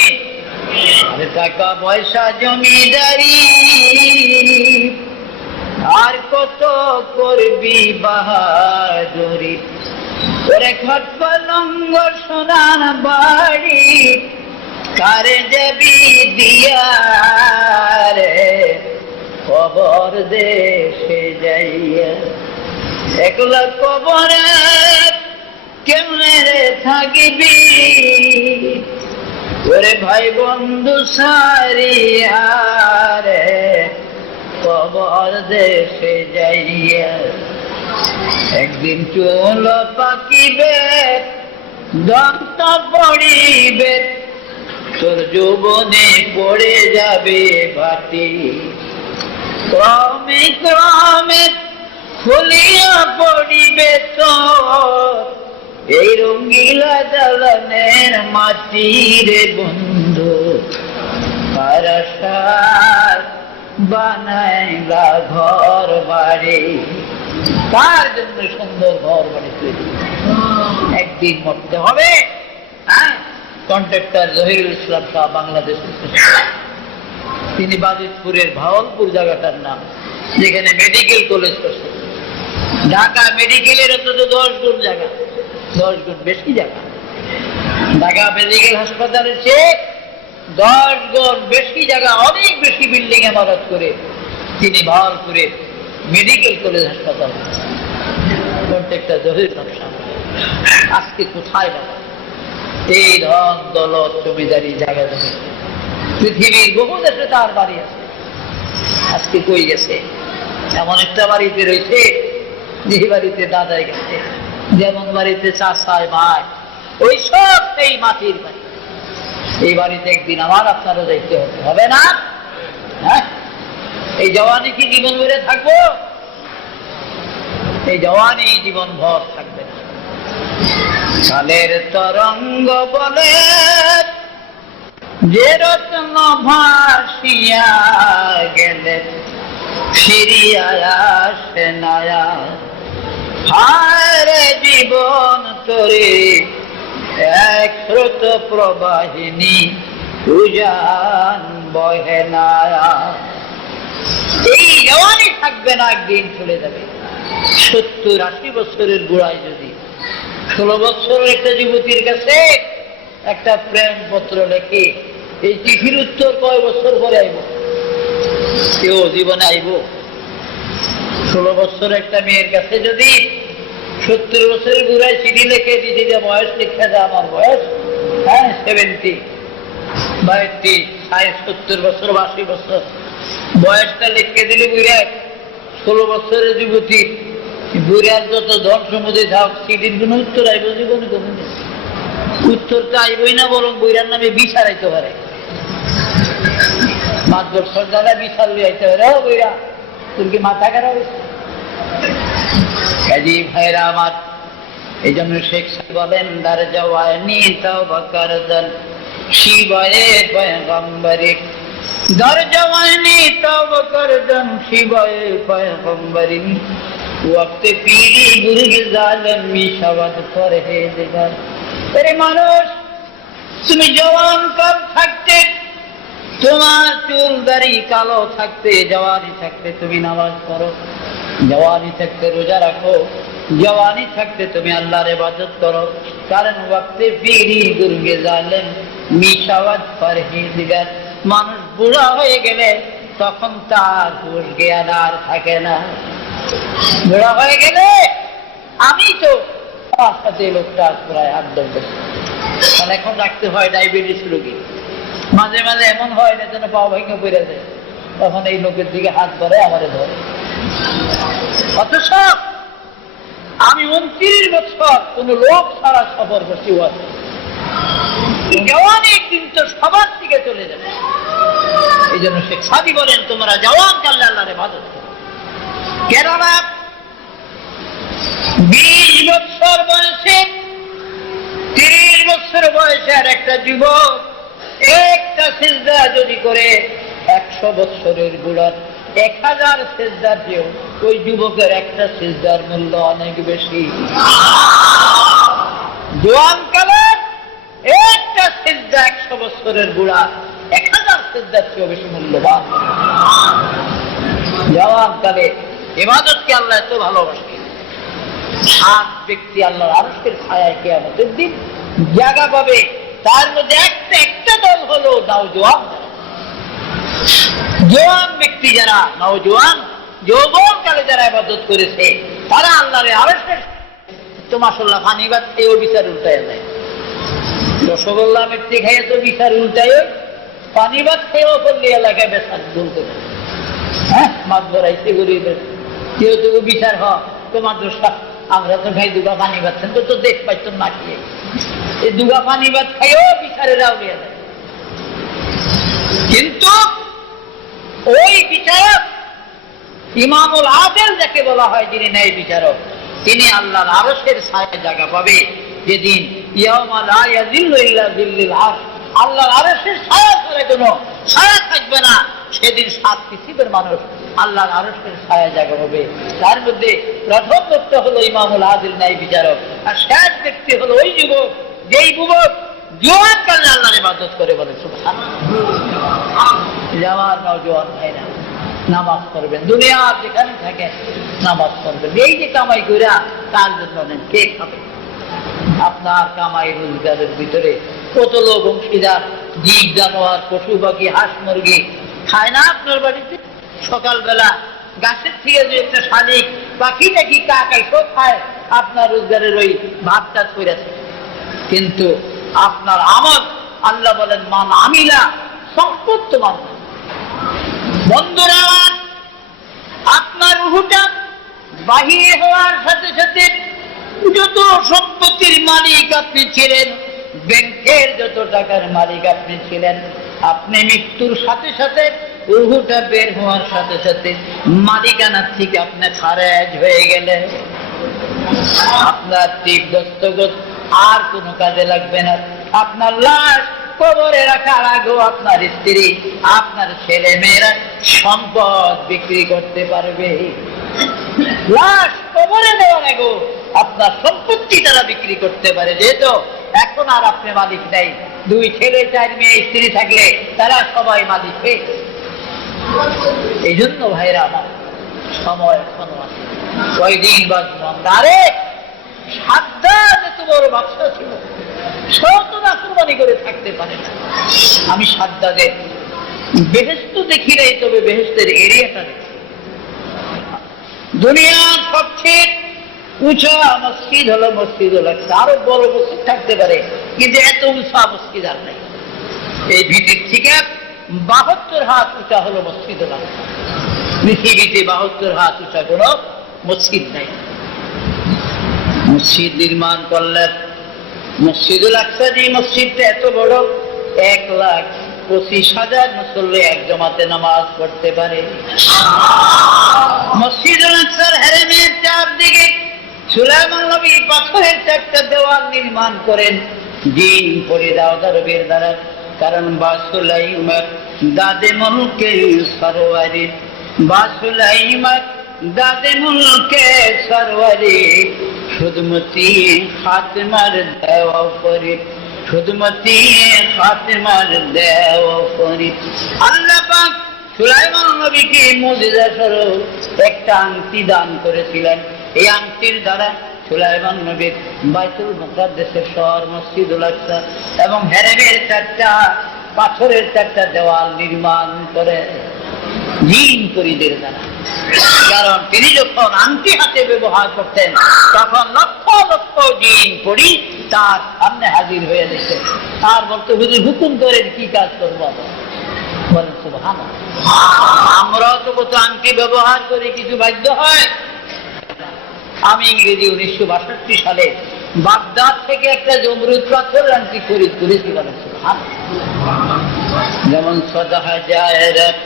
টাকা পয়সা জমিদারি আর কত করবি বাহাদুরি, ওরে খট পালঙ্গ সোনার বাড়ি কারে যাবি দিয়া রে কবর দেশে যাইয়া। একলা কবরে কেমনে রে থাকিবি, ওরে ভাই বন্ধু সারিয়া রে কবর দেশে যাইয়া। একদিন চুল পাকিবে দন্ত পড়িবে, তোর যৌবনে পড়ে যাবে ভাটি, ক্রমে ক্রমে খুলিয়া পড়িবে তোর এই রঙ্গিলা জ্বালানের মাটি রে বন্ধু। পারাসার বানাইলা ঘর বাড়ি, তার জন্য সুন্দর ঘর বাড়ি তৈরি। একদিন মরতে হবে। হ্যাঁ, কন্ট্রাক্টর জহিরুল ইসলাম শাহ বাংলাদেশ, তিনি বাজিতপুরের ভাওয়ালপুর জায়গাটার নাম, যেখানে মেডিকেল কলেজ করছে। ঢাকা মেডিকেলের অন্তত 10 গুণ জায়গা, 10 গুণ বেশি জায়গা। ঢাকা মেডিকেল হাসপাতালের চেয়ে 10 গুণ বেশি জায়গা, অনেক বেশি বিল্ডিং ইমারত করে তিনি ভাওয়ালপুরে মেডিকেল কলেজ হাসপাতাল কন্ট্রাক্টর জহিরুল ইসলাম শাহ। আজকে কোথায় বাবা এই ধন দৌলত জমিদারি জায়গা জমি? পৃথিবীর বহু দেশে তার বাড়ি আছে, আজকে কই গেছে? এমন একটা বাড়িতে রয়েছে যে বাড়িতে দাদাই গেছে, যেমন বাড়িতে চাষায় ভাই, ওই সব এই মাটির বাড়ি। এই বাড়িতে একদিন আমার আপনারও যাইতে হবে না? হ্যাঁ, এই জওয়ানি কি জীবন ভরে থাকবো? এই জওয়ানি জীবন ভর থাকবে না। কালের তরঙ্গ বলে যে রত্ন ভাসিয়া গেলে ফিরিয়া আসে নায়া। হায় জীবন তোরে এক স্রোত প্রবাহিনী উজান বহে নায়া। এই জওয়ানি থাকবে না, একদিন চলে যাবে। 70-80 বছরের বুড়ায় যদি 16 বছরের একটা যুবতীর কাছে একটা প্রেম পত্র লেখে, এই চিঠির উত্তর কয় বছর পরে আইব? কেউ জীবনে আইব? 16 বছর একটা মেয়ের কাছে যদি 70 বছরের বুড়ায় চিঠি লেখে, চিঠি যে বয়স লিখে দেয় আমার বয়স 70 বা 80, 70 বছর বা 80 বছর বয়সটা লিখে দিলে বুড়ায় 16 বছরের যুবতী, বুড়ার যত ধন সমুদ্রে থাক চিঠির কোন উত্তর আইব? জীবনে কোনো উত্তরটা আইবই না, বরং বুড়ার নামে বিষ হারাইতে পারে। মাতবর সর্দারা বিশাল আইতে হবে, ও বইরা তোর কি মাথা খারাপ হয়েছে? কাজী ভাইরা আমার, এই জন্য শেখ বলেন দার জওয়ানি তওবা করদন শিবয়ে পয়গম্বরে, দার জওয়ানি তওবা করদন শিবয়ে পয়গম্বরে, ওয়াক্তে পীরি বুরগ জালেম মিশাওয়াত পরহেজগার। আরে মানুষ, তুমি জওয়ান কম থাকতে, তোমার চুল দাড়ি কালো থাকতে, জওয়ানি থাকতে তুমি নামাজ পড়ো, জওয়ানি থাকতে রোজা রাখো, জওয়ানি থাকতে তুমি আল্লাহর ইবাদত করো। কারণ ওয়াক্তে পীরি দুর্গে জালেম মিশাওয়াত পরহেজগার। মানুষ বুড়া হয়ে গেলে তখন তার হুঁশ জ্ঞান আর থাকে না। বুড়া হয়ে গেলে, আমি তো তার সাথে লোকটা প্রায় 8-10 বছর, কারণ এখন রাখতে হয় ডায়াবেটিস রোগী, মাঝে মাঝে এমন হয় না যেন পাও ভেঙে পড়ে যায়, তখন এই লোকের দিকে হাত ধরে আমারে ধরে। অথচ আমি 29 বছর কোন লোক ছাড়া সফর করছি। জওয়ানি একদিন তো সবার দিকে চলে যাবে। এই জন্য শেখ সাদি বলেন তোমরা জওয়ান কালে আল্লাহর ইবাদত করো। কেননা 20 বছর বয়সে, 30 বছর বয়সে আর একটা যুবক একটা সিজদা যদি করে 100 বছরের বুড়ার 1000 সিজদার চেয়েও ওই যুবকের একটা সিজদার মূল্য অনেক বেশি। জওয়ান কালে একটা সিজদা 100 বছরের বুড়া 1000 সিজদার চেয়েও বেশি মূল্যবান। জওয়ান কালে ইবাদতকে আল্লাহ এত ভালোবাসে, 7 ব্যক্তি আল্লাহর আরশের ছায়ায় কিয়ামতের দিন জায়গা পাবে, তার মধ্যে একটা দল হলো নওজোয়ান। জওয়ান ব্যক্তি যারা, নওজোয়ান যৌবন কালে যারা ইবাদত করেছে, তারা আল্লাহর আরশের তো মাশাআল্লাহ পানি ভাত খেয়েও বিচার উল্টায় যায়। রসগোল্লা মিষ্টি খাইয়ে তো বিচার উল্টায়, পানি ভাত খেয়েও করলে এলাকায় বেচার বলতে পারে। হ্যাঁ, মাছ ধরাইতে গরিবের কেউ তো বিচার হয় তোমার দোষটা, আমরা তো খাই দুগা পানি ভাত, তো দেখ পাইতো না খেয়ে, এই দুগা পানি ভাত খাইও বিচারে রাউলিয়া যায়। কিন্তু ওই বিচারক ইমামুল আদেল যাকে বলা হয়, যিনি ন্যায় বিচারক, তিনি আল্লাহর আরশের ছায়ায় জায়গা পাবে যেদিন ইয়াউমা লা ইয়াযিল্লু ইল্লা যিল্লুল আরশ, আল্লাহর আরশের ছায়া ছাড়া কোনো ছায়া থাকবে না। সেদিন 7 পৃথিবীর মানুষ আল্লাহর আরশের ছায়া জায়গা হবে। তার মধ্যে প্রথম ব্যক্তি হলো ইমামুল আদিল ন্যায় বিচারক, আর শেষ ব্যক্তি হলো ওই যুবক, যেই যুবক জওয়ান কালে আল্লাহর ইবাদত করে। বলে সুবহানাল্লাহ। জওয়ান নওজোয়ান ভাইরা নামাজ পড়বেন, দুনিয়া যেখানে থাকে নামাজ পড়বেন। এই যে কামাই কইরা তার জন্য নেন, কে খাবে? আপনার কামাই রোজগারের ভিতরে কত লোক অংশীদার, জীব জানোয়ার পশু পাখি হাঁস মুরগি খায় না আপনার বাড়িতে? সকালবেলা গাছের থেকে যে একটা শালিক পাখি নাকি কাকাই সব খায়, আপনার রোজগারের ওই ভাতটা করেছে। কিন্তু আপনার আমল, আল্লাহ বলেন মান আমিলা সম্পত্ত মান। বন্ধুরা, আপনার রুহুটা বাহির হওয়ার সাথে সাথে যত সম্পত্তির মালিক আপনি ছিলেন, ব্যাংকের যত টাকার মালিক আপনি ছিলেন, আপনি মৃত্যুর সাথে সাথে রুহুটা বের হওয়ার সাথে সাথে মালিকানার থেকে আপনি খারেজ হয়ে গেলেন। আপনার দস্তখত আর কোনো কাজে লাগবে না। আপনার লাশ কবরে রাখার আগেও আপনার স্ত্রী, আপনার ছেলে মেয়েরা সম্পদ বিক্রি করতে পারবে। লাশ কবরে দেওয়ার আগেও আপনার সম্পত্তি তারা বিক্রি করতে পারে। যেহেতু এখন আর আপনি মালিক নাই, 2 ছেলে 4 মেয়ে স্ত্রী থাকলে তারা সবাই মালিক হয়ে। এই জন্য ভাইরা আমার, সময় এখনো আছে, কয়দিন বাঁচবো আমরা। আরে সাদ্দাত এত বড় বাদশা ছিল, শত নাফরমানি করে থাকতে পারে না। আমি সাদ্দাদের বেহেশত দেখি নাই, তবে বেহেশতের এরিয়াটা দেখি। দুনিয়ার সবচেয়ে উঁচা মসজিদ হলো মসজিদুল আকসা। আরো বড় মসজিদ থাকতে পারে, কিন্তু এত উঁচা মসজিদ আর নাই। এই ভিত্তির থেকে 72 হাত উঁচা হলো মসজিদুল আকসা। পৃথিবীতে 72 হাত উঁচা কোনো মসজিদ নাই। মসজিদ নির্মাণ করলেন মসজিদুল আকসা। যে মসজিদটা এত বড়, 1,00,000 25,000 মুসল্লি এক জমাতে নামাজ পড়তে পারে। মসজিদুল আকসার হেরেমের চারদিকে সুলাইমান নবী পাথরের 4টা দেওয়াল নির্মাণ করেন জিন পড়ে দাউদ রবির দ্বারা। কারণ বাসুলাইমার দাদে মুলকে সরওয়ারি, বাসুলাইমার দাদে মুলকে সরওয়ারি, খুদমতি খাতিমার দেওয়া করি, খুদমতি খাতিমার দেওয়া করি। আল্লাহ পাক সুলাইমান নবীকে মুজিজা স্বরূপ একটা আংটি দান করেছিলেন। এই আংটির দ্বারা সুলাইমান নবীর বাইতুল মুকাদ্দাসের শহর মসজিদুল আকসা এবং হেরেমের 4টা পাথরের 4টা দেওয়াল নির্মাণ করে জিন পরিদের দ্বারা। কারণ তিনি যখন আংটি হাতে ব্যবহার করতেন তখন লক্ষ লক্ষ জিন পড়ি তার সামনে হাজির হয়ে যেত। আর বলতে হুজুর হুকুম করেন কি কাজ করবো, বলেন সুবহানাল্লাহ। আমরাও তো কত আংটি ব্যবহার করে কিছু বাধ্য হয়। আমি ইংরেজি 1962 সালে বাগদাদ থেকে একটা জমরুদ পাথরের আংটি খরিদ করেছি, বলেন সুবহানাল্লাহ। যেমন সদাহাজারাত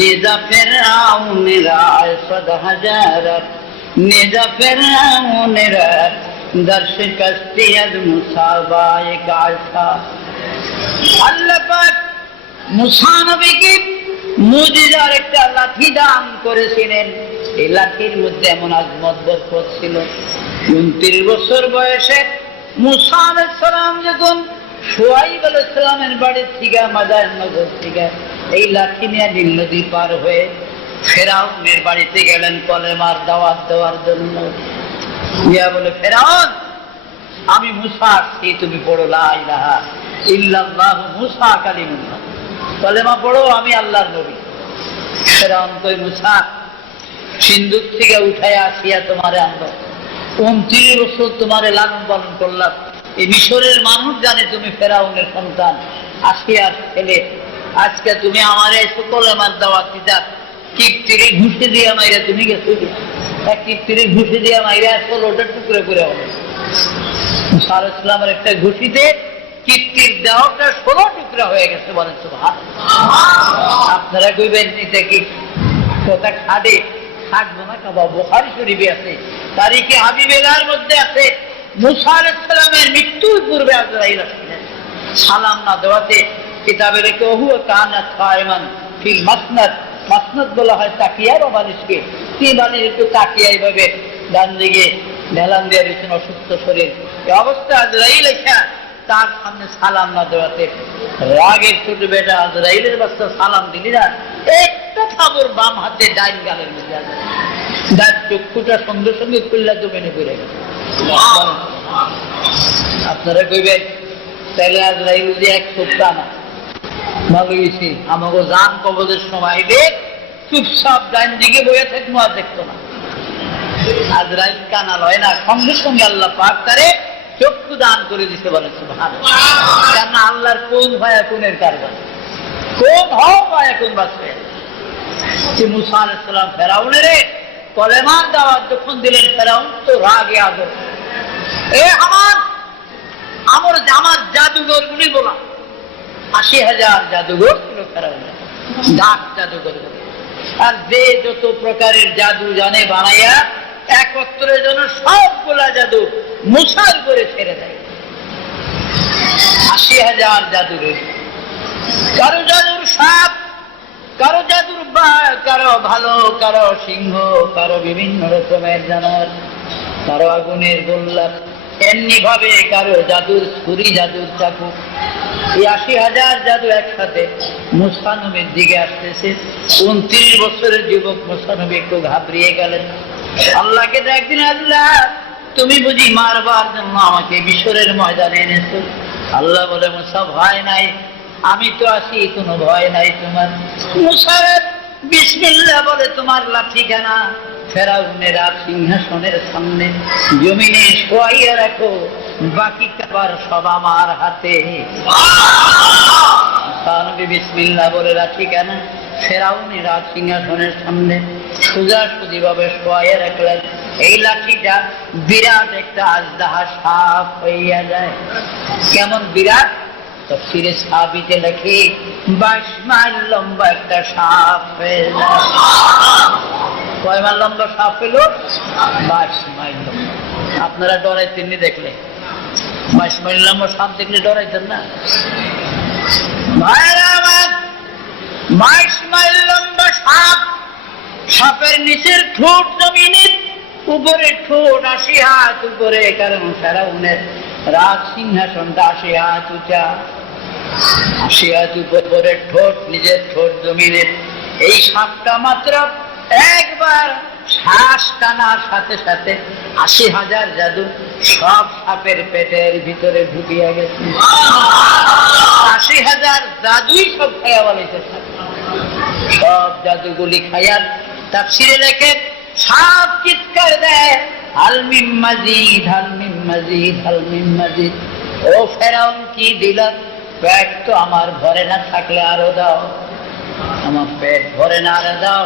নিজা ফেরাউনেরা, সদাহাজারাত নিজা ফেরাউনেরা, দর্শ কস্তিয়াদ মুসাবায়ে কাশা। আল্লাহ পাক মুসা নবীকে মুজিজার একটা লাঠি দান করেছিলেন। এই লাঠির মধ্যে এমন আজমত বরকত ছিল। 29 বছর বয়সে মুসা আলাইহিস সালাম যখন শুআইব আলাইহিস সালামের বাড়ি থেকে মাদায়েন নগর থেকে এই লাঠি নিয়ে নীল নদী পার হয়ে ফেরাউনের বাড়িতে গেলেন কলেমার দাওয়াত দেওয়ার জন্য। ইয়া বলে, ফেরাউন আমি মুসা আসছি, তুমি পড়ো লা ইলাহা ইল্লাল্লাহ মুসা কালিমুল্লাহ, কলেমা পড়ো আমি আল্লাহর নবী। ফেরাউন কই, মুসা সিন্ধুক থেকে উঠায় আসিয়া তোমারে আনলো, 29 বছর তোমারে লালন পালন করলাম। এই মিশরের মানুষ জানে তুমি ফেরাউনের সন্তান, আসিয়ার ছেলে। আজকে তুমি আমার এসে কলেমার দাওয়াত দিতা, কিপ্তিরে ঘুষে দিয়ে মাইরা তুমি গেছো, এক কিপ্তিরে ঘুষে দিয়ে মাইরা আসল ওটা টুকরে করে হবে। মুসা আলাইহিস সালামের একটা ঘুষিতে কিপ্তির দেহটা 16 টুকরা হয়ে গেছে, বলেন সুবহানাল্লাহ। আপনারা কইবেন এটা কি কথা খাদে থাকবো না কাবা? বুখারী শরীফে আছে, তারিখে হাবিবেলার মধ্যে আছে, মুসা আলাইহিস সালামের মৃত্যুর পূর্বে আজরাইল আসলেন সালাম না দেওয়াতে। কিতাবে লেখা হুয়া কানা কায়মান ফিল মাসনাদ, মাসনাদ বলা হয় তাকিয়া বা বালিশকে। তিনি বালিশ একটু তাকিয়া এইভাবে ডান দিকে ঢেলান দিয়ে রয়েছেন, অসুস্থ শরীর। এই অবস্থা আজরাইল এসে তার সামনে সালাম না দেওয়াতে রাগের ছোট বেটা আজরাইলের বাচ্চা সালাম দিলি না, একটা খাবার বাম হাতে ডাইন গালের মধ্যে আছে, যার চক্ষুটা সঙ্গে সঙ্গে খুললা জমিনে পড়ে গেছে। আপনারা কইবেন তাহলে আজরাইল যে এক সপ্তাহ না ভালো গেছি, আমাকে জান কবজের সময় দেখ চুপচাপ ডাইন দিকে বইয়া থাকবো আর দেখতো না। আজরাইল কানা লয় না, সঙ্গে সঙ্গে আল্লাহ পাক তারে চক্ষু দান করে দিতে, বলেন সুবহানাল্লাহ। কেন আল্লাহর কোন ভায়া কোনের কারবার, কোন হও ভায়া কোন বাঁচবে। মুসা আলাইহিস সালাম ফেরাউনের কলেমার দাওয়াত যখন দিলেন, ফেরাউন তো রাগে আগর, এ আমার জাদুঘর গুলি বলা, 80,000 জাদুঘর ছিল ফেরাউনের, ডাক জাদুঘর। আর যে যত প্রকারের জাদু জানে বানাইয়া একত্রের জন্য সবগুলা জাদু মুসার করে ছেড়ে দেয়। 80,000 জাদুরের, কারো জাদুর সাপ, কারো জাদুর বাঘ, কারো ভালো, কারো সিংহ, কারো বিভিন্ন রকমের জানোয়ার, কারো আগুনের গোল্লা, এমনি ভাবে কারো জাদুর ছুরি, জাদুর চাকু। এই 80,000 জাদু একসাথে মুসা নবীর দিকে আসতেছে। 29 বছরের যুবক মুসা নবী একটু ঘাবড়িয়ে গেলেন। আল্লাহকে একদিন, আল্লাহ তুমি বুঝি মারবার জন্য আমাকে মিশরের ময়দানে এনেছো? আল্লাহ বলে, মুসা ভয় নাই, আমি তো আছি, কোনো ভয় নাই তোমার। মুসা বিসমিল্লাহ বলে তোমার লাঠি খানা ফেরাউনের সিংহাসনের সামনে জমিনে শোয়াইয়া রাখো, বাকি খাবার সব আমার হাতে। বিসমিল্লাহ বলে লাঠি খানা ফেরাউনের সিংহাসনের সামনে সোজাসুজি ভাবে শোয়াইয়া রাখলেন। এই লাঠিটা বিরাট একটা আজদাহা সাপ হইয়া যায়। কেমন বিরাট? তাফসীরে সাবিতে লেখে 22 মাইল লম্বা একটা সাপ পেয়ে যায়। কয় মাইল লম্বা সাপ পেল? 22 মাইল লম্বা। আপনারা ডরাইতেননি দেখলে? 22 মাইল লম্বা সাপ দেখলে ডরাইতেন না? ভাইরা আমার, 22 মাইল লম্বা সাপ, সাপের নিচের ঠোঁট জমিনে, উপরে ঠোঁট 80 হাত উপরে, কারণ ফেরাউনের রাজ সিংহাসনটা 80 হাত উঁচা। 80 হাত উপরে ঠোঁট, নিজের ঠোঁট জমিনে। এই সাপটা মাত্র একবার শ্বাস টানার সাথে সাথে 80,000 জাদু সব সাপের পেটের ভিতরে ঢুকিয়া গেছে। 80,000 জাদুই সব খাইয়া বলেছে। সব জাদুগুলি খাইয়া তাফসীরে লেখে সাপ চিৎকার দেয়, হাল মিন মাজিদ, হাল মিন মাজিদ, হাল মিন মাজিদ। ও ফেরাউন, কি দিলা? পেট তো আমার ভরে না, থাকলে আরো দাও। আমার পেট ভরে না, আরো দাও।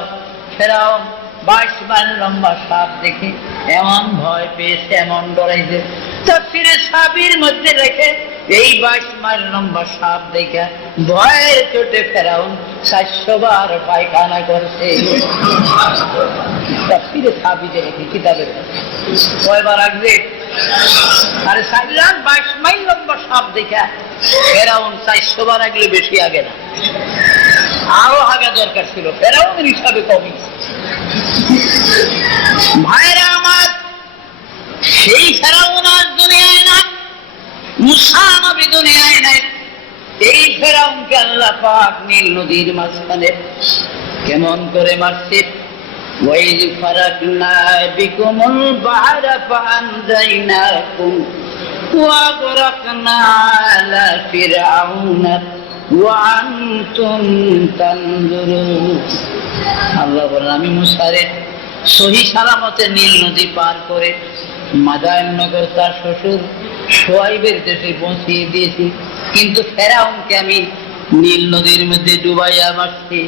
ফেরাউন 22 মাইল লম্বা সাপ দেখে এমন ভয় পেয়েছে, এমন ডরাইছে। তাফসীরে সাবির মধ্যে লেখে এই 22 মাইল লম্বা সাপ দেখে ভয়ের চোটে ফেরাউন 400 বার পায়খানা করছে। তাফসীরে সাবিতে লেখে, কিতাবের। কয়বার আসবে? আরে 4,22 মাইল লম্বা সাপ দেখে ফেরাউন 400 বার আগলে বেশি আগে না, আরো আগা দরকার ছিল। ফেরাউনের হিসাবে কমই। ভাইরা আমার, সেই ফেরাউন আজ দুনিয়ায় নাই, মুসা নবী দুনিয়ায় নাই। এই ফেরাউনকে আল্লাহ পাক নীল নদীর মাঝখানে কেমন করে মারছে। ওয়াইজ ফারাকনা বিকুমুল বাহরা ফাআনজাইনাকুম ওয়া গরাকনা আলা ফিরআউনা ওয়া আনতুম তানজুরুন। আল্লাহ বলেন, আমি মুসারে সহি সালামতে নীল নদী পার করে মাদায়েন নগর তার শ্বশুর শুআইবের দেশে পৌঁছিয়ে দিয়েছি, কিন্তু ফেরাউনকে আমি নীল নদীর মধ্যে ডুবাইয়া মারছি।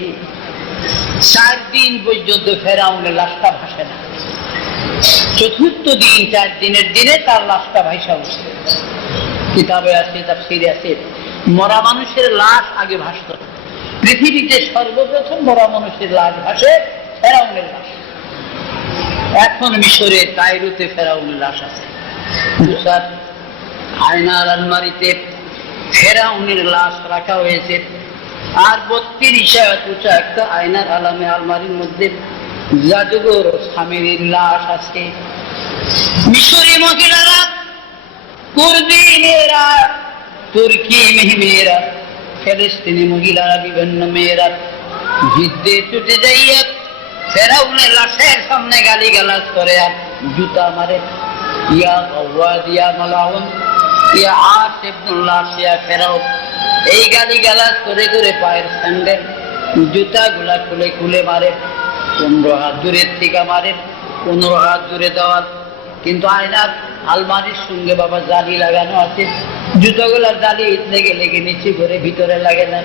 4 দিন পর্যন্ত ফেরাউনের লাশটা ভাসে না। চতুর্থ দিন, 4 দিনের দিনে তার লাশটা ভাসা উঠছে। কিতাবে আছে, তাফসীরে আছে, মরা মানুষের লাশ আগে ভাসত। পৃথিবীতে সর্বপ্রথম মরা মানুষের লাশ ভাসে ফেরাউনের লাশ। এখন মিশরে কায়রোতে ফেরাউনের লাশ আছে। মুসার আয়নার আলমারিতে ফেরাউনের লাশ রাখা হয়েছে। আর 32 হাত উঁচা একটা আয়নার আলমারির মধ্যে জাদুঘর সামিরির লাশ আছে। মিশরি মহিলারা, কুর্দি মেয়েরা, তুর্কি মেয়েরা, ফিলিস্তিনি মহিলারা, বিভিন্ন মেয়েরা যুদ্ধে ছুটে যাইয়া ফেরাউনের লাশের সামনে গালিগালাজ করে আর জুতা মারে। ইয়া গাওয়াদ, ইয়া মালাউন, ইয়া আসিবুল্লাহ, ইয়া ফেরাউন। এই গালিগালাজ করে করে পায়ের স্যান্ডেল জুতাগুলা খুলে খুলে মারে। 15 হাত দূরের থেকে মারে, 15 হাত দূরে দেওয়াল। কিন্তু আয়নার আলমারির সঙ্গে বাবা জালি লাগানো আছে। জুতাগুলার জালি লেগে লেগে নিচে করে ভিতরে লাগে না।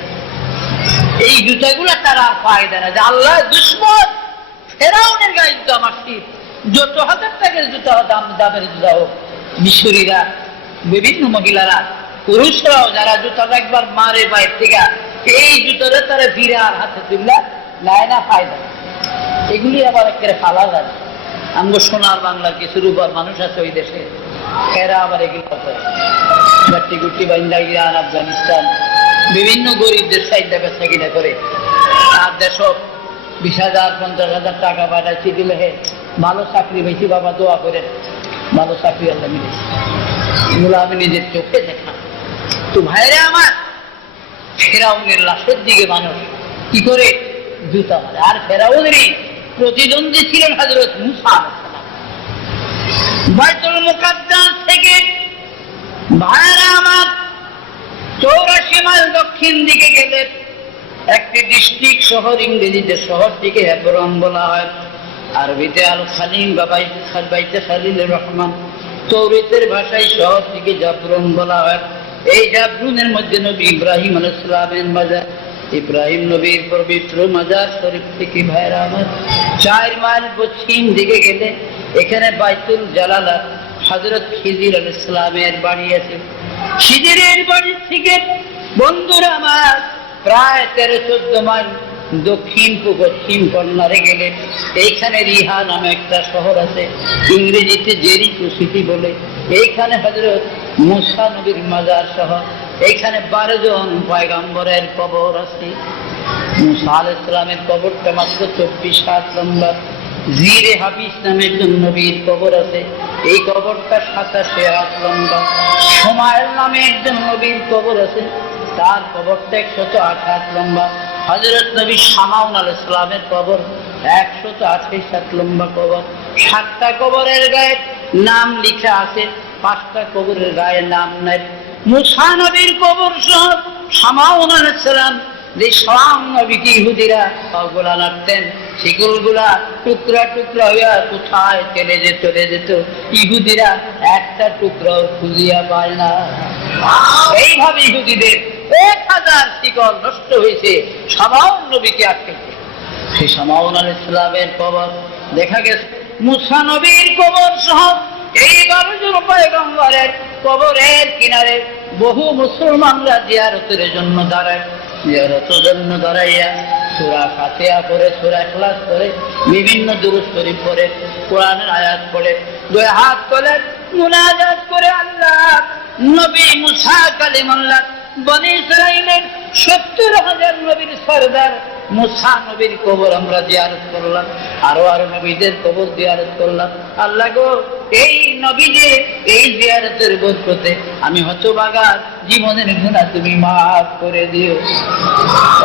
এই জুতাগুলা তারা পায় দেয় না যে আল্লাহ দুশ্মন ফেরাউনের গায়ে জুতা মারছি। যত 1000 টাকার জুতা দামের জুতা হোক, মিশরীরা, বিভিন্ন মহিলারা, পুরুষরাও যারা জুতাটা একবার মারে বাইর থেকে, এই জুতোটা তারা ফিরে আর হাতে তুললা নেয় না, ফায়দা। এগুলি আবার একেবারে ফালা যায়। আমগো সোনার বাংলার কিছু রূপার মানুষ আছে ওই দেশে, এরা আবার এগুলো করে গাট্টি গুট্টি বান্দা ইরান, আফগানিস্তান, বিভিন্ন গরিবদের সাইডটা বেচা কিনা করে। আর দেশ 20,000 50,000 টাকা পাঠাচ্ছি দিলে হে ভালো চাকরি পেয়েছি বাবা, দোয়া করে ভালো চাকরি আল্লাহ মিলেছে। এগুলো আমি নিজের চোখে দেখা। তো ভাইরা আমার, ফেরাউনের লাশের দিকে মানুষ কি করে জুতা মারে। আর ফেরাউনেরই প্রতিদ্বন্দ্বী ছিলেন হযরত মুসা আলাইহিস সালাম। বাইতুল মুকাদ্দাস থেকে ভাইরা আমার 84 মাইল দক্ষিণ দিকে গেলে একটি ডিস্ট্রিক্ট শহর, ইংরেজিতে শহরটিকে হেবরন বলা হয়, আরবিতে আল খালিম বা বাইতে খালিলুর রহমান, তৌরাতের ভাষায় শহরটিকে জাবরুন বলা হয়। এই জাবরুনের মধ্যে নবী ইব্রাহিম আলাইহিস সালামের মাজার, ইব্রাহিম নবীর পবিত্র মাজার শরীফ থেকে ভাইরা আমার 4 মাইল পশ্চিম দিকে গেলে এখানে বাইতুল জালালা হযরত খিজির আলাইহিস সালামের বাড়ি আছে। খিজিরের বাড়ি থেকে বন্ধুরা আমার প্রায় 13-14 মাইল দক্ষিণ পশ্চিম কর্নারে গেলে এইখানে রিহা নামে একটা শহর আছে, ইংরেজিতে জেরিকো সিটি বলে। এইখানে হযরত মুসা নবীর মাজার শহর। এইখানে 12 জন পয়গম্বরের কবর আছে। মুসা আলাইহিস সালামের কবরটা মাত্র 24 হাত লম্বা। জিরে হাফিজ নামে একজন নবীর কবর আছে, এই কবরটা 87 হাত লম্বা। সুমাইল নামে একজন নবীর কবর আছে, তার কবরটা 108 হাত লম্বা। হযরত নবী শামাউন আলাইহিস সালামের কবর 128 হাত লম্বা কবর। 7টা কবরের গায়ে নাম লেখা আছে, 5টা কবরের গায়ে নাম নাই। মুসা নবীর কবর সহ শামাউন আলাইহিস সালাম যে শাম নবীকে ইহুদিরা পাগলা লাগতেন, শিকলগুলা টুকরা টুকরা হইয়া কোথায় চলে যেত, ইহুদিরা একটা টুকরাও খুঁজিয়া পায় না। এইভাবে ইহুদিদের 1000 শিকল নষ্ট হয়েছে শামাউন নবীকে আটকে। সেই শামাউন আলাইহিস সালামের কবর দেখা গেছে। মুসা নবীর কবর সহ এই 12 জন পয়গম্বরের কবরের কিনারে বহু মুসলমানরা জিয়ারতের জন্য দাঁড়ায়। জিয়ারতের জন্য দাঁড়াইয়া সূরা ফাতিহা পড়ে, সূরা ইখলাস পড়ে, বিভিন্ন দুরূদ শরীফ পড়ে, কোরআনের আয়াত পড়ে, 2 হাত তোলে, মুনাজাত করে আল্লাহ। নবী মুসা কালিমুল্লাহ বনী ইসরাইলের 70,000 নবীর সরদার মুসা নবীর কবর আমরা জিয়ারত করলাম, আরো নবীদের কবর জিয়ারত করলাম। আল্লাহ গো, এই নবী যে এই জিয়ারতের বরকতে আমি হতভাগা জীবনের গুনাহ তুমি মাফ করে দিও।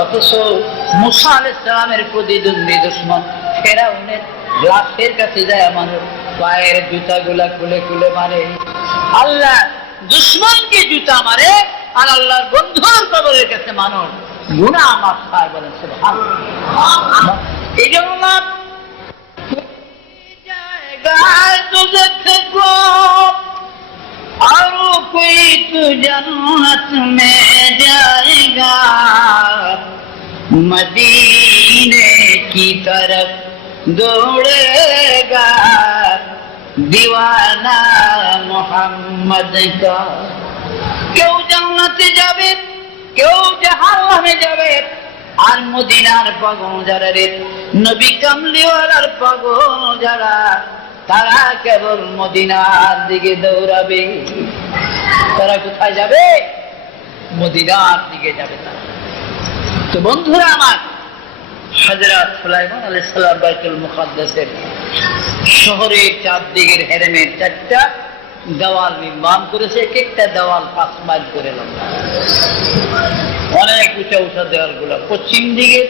অথচ মুসা আলাইহিস সালামের প্রতিদ্বন্দ্বী দুশমন ফেরাউনের লাশের কাছে যায় মানুষ পায়ের জুতাগুলা খুলে খুলে মারে। আল্লাহ দুশমনকে জুতা মারে আর আল্লাহর বন্ধুর কবরের কাছে মানুষ গুনাহ মাফ পায় বলেন সুবহানাল্লাহ। এই জন্য জায়গায় তো দেখো और कोई तो जन्नत में जाएगा, मदीने की तरफ दौड़ेगा दीवाना मोहम्मद का। কেউ জান্নাতে যাবে, কেউ জাহান্নামে যাবে, আর মদিনার পাগল যারা রে, নবী কামলিওয়ালার পাগল যারা, তারা কেবল মদিনার দিকে দৌড়াবে। তারা কোথায় যাবে? মদিনার দিকে যাবে তারা। তো বন্ধুরা আমার, হযরত সুলাইমান আলাইহিস সালাম বাইতুল মুকাদ্দাসের শহরের চারদিকের হেরেমের 4টা দেওয়াল নির্মাণ করেছে। এক একটা দেওয়াল 5 মাইল করে লম্বা, অনেক উঁচা উঁচা দেওয়ালগুলো। পশ্চিম দিকে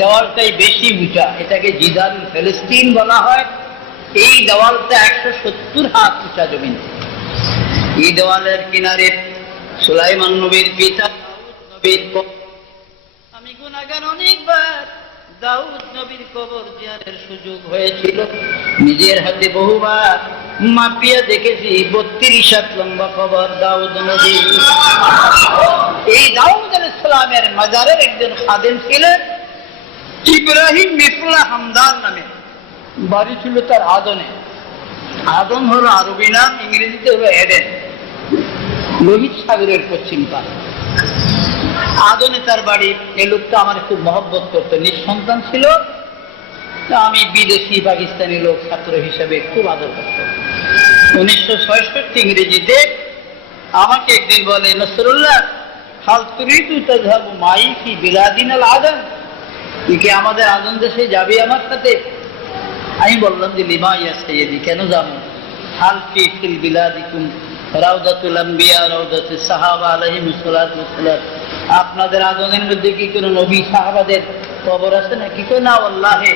দেওয়ালটাই বেশি উঁচা, এটাকে জিদারুল ফিলিস্তিন বলা হয়। এই দেওয়ালটা 170 হাত উঁচা জমিন। এই দেওয়ালের কিনারে সুলাইমান নবীর পিতা দাউদ নবীর কবর। আমি গুনাহগার, অনেকবার দাউদ নবীর কবর জিয়ারতের সুযোগ হয়েছিল, নিজের হাতে বহুবার মাপিয়া দেখেছি। 32 হাত লম্বা কবর দাউদ নবী। এই দাউদ আলাইহিস সালামের মাজারের একজন খাদেম ছিলেন ইব্রাহিম মিফলা হামদান নামে, বাড়ি ছিল তার আদনে। আদম হলো আরবি নাম, ইংরেজিতে হলো এডেন, লোহিত সাগরের পশ্চিম পারে। আদনে তার বাড়ি। এই লোকটা আমার খুব মহব্বত করতো, নিঃসন্তান ছিল। আমি বিদেশি পাকিস্তানি লোক ছাত্র হিসেবে খুব আদর করতাম। 1966 ইংরেজিতে আমাকে একদিন বলে, নসরুল্লাহ হাল তুরিদু তাযহাবু মাই ফি বিলাদিনাল আদন, তুই কি আমাদের আদন দেশে যাবি আমার সাথে? আমি বললাম যে লিমা ইয়া সাইয়্যিদি, কেন যাবো? হাল ফি ফিল বিলাদিকুম রাউদাতুল আম্বিয়া রাউদাতুস সাহাবা আলাইহিমুস সালাতু ওয়াস সালাম, আপনাদের আদনের মধ্যে কি কোনো নবী সাহাবাদের কবর আছে নাকি? কই না, ওয়াল্লাহি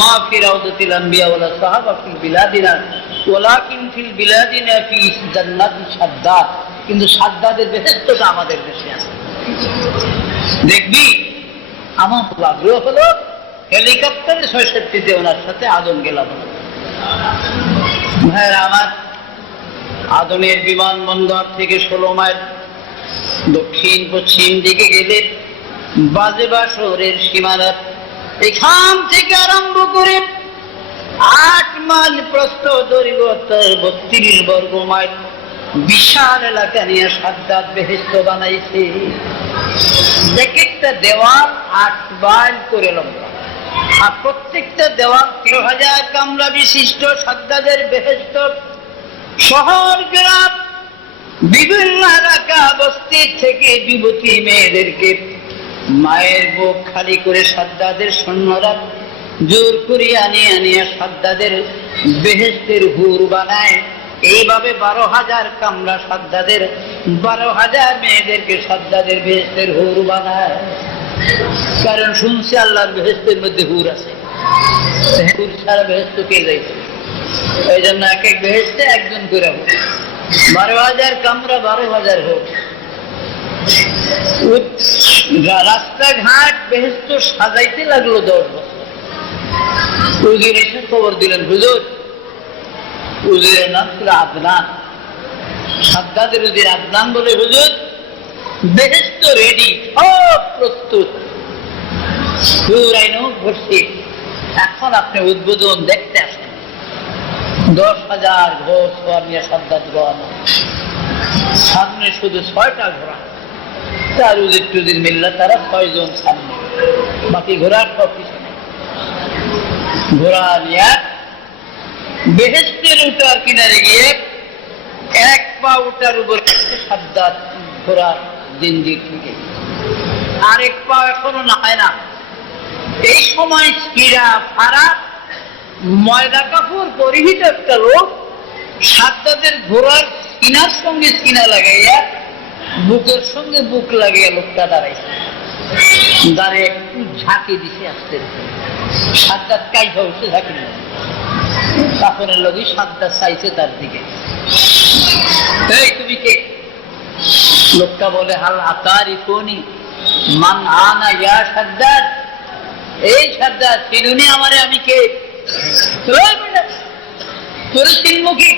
মা ফি রাউদাতিল আম্বিয়া ওয়ালা সাহাবা ফিল বিলাদিনা ওয়ালাকিন ফিল বিলাদিনা ফি জান্নাতি সাদ্দাদ, কিন্তু সাদ্দাদের বেহেশতটা আমাদের দেশে আছে। দেখবি, আমার আগ্রহ হলো হেলিকপ্টারে 66তে ওনার সাথে আদন গেলাম। ভাইরা আমার, আদনের বিমানবন্দর থেকে 16 মাইল দক্ষিণ পশ্চিম দিকে গেলে বাজেবা শহরের সীমানা। এখান থেকে আরম্ভ করে 8 মাইল প্রস্থ, দৈর্ঘ্য 32 বর্গ মাইল। বিশাল এলাকা নিয়ে সাদ্দাত বেহেশত বানাইছে। এক একটা দেওয়াল 8 মাইল করে লম্বা, আর প্রত্যেকটা দেওয়াল 13,000 কামরা বিশিষ্ট সাদ্দাতের বেহেশত। শহর গ্রাম বিভিন্ন এলাকা বস্তির থেকে যুবতী মেয়েদেরকে মায়ের বুক খালি করে সাদ্দাতের সৈন্যরা জোর করিয়া আনিয়া সাদ্দাতের বেহেশতের হুর বানায়। এইভাবে 12,000 কামরা সাদ্দাতের, 12,000 মেয়েদেরকে সাদ্দাতের বেহেশতের হুর বানায়। কারণ শুনছে আল্লাহর বেহেশতের মধ্যে হুর আছে, হুর ছাড়া বেহেশত কে যাইছে? এই জন্য এক এক বেহেশতে একজন করে হোক, 12,000 কামরা, 12,000 হোক। রাস্তাঘাট বেহেশত সাজাইতে লাগলো 10 বছর। উজির এসে খবর দিলেন, হুজুর, উজিরের নাম ছিল আদনান, সাদ্দাতের উজির আদনান বলে, হুজুর বেহেশত রেডি, সব প্রস্তুত, হুর আইন বসছি, এখন আপনি উদ্বোধন দেখতে আসেন। 10,000 ঘোষ নিয়ে সাদ্দাত রওনা। সামনে শুধু 6টা ঘোড়া, তার উজির টুজির মিল্লা তারা 6 জন সামনে, বাকি ঘোড়ার সব পিছনে। ঘোড়া নিয়ে বেহেশতের উঠার কিনারে গিয়ে 1 পা উঠার উপর সাদ্দাত ঘোড়ার জিঞ্জির থেকে, আরেক পা এখনো নামায় না। এই সময় ছিঁড়া ফাড়া ময়দা কাপড় পরিহিত একটা লোক সাদ্দাতের ঘোড়ার সিনার সঙ্গে সিনা লাগাইয়া বুকের সঙ্গে বুক লাগিয়ে লোকটা দাঁড়াইছে, দাঁড়িয়ে একটু ঝাঁকি দিছে আসতে। সাদ্দাত কাইফা উঠছে, ঝাঁকি দিল কাপড়ের লোকই সাদ্দাত চাইছে তার দিকে, এই তুমি কে? লোকটা বলে, হাল আতারিফুনি মান আনা ইয়া সাদ্দাত, এই সাদ্দাত চিনুনি আমারে, আমি কে? তোর চিনব কি?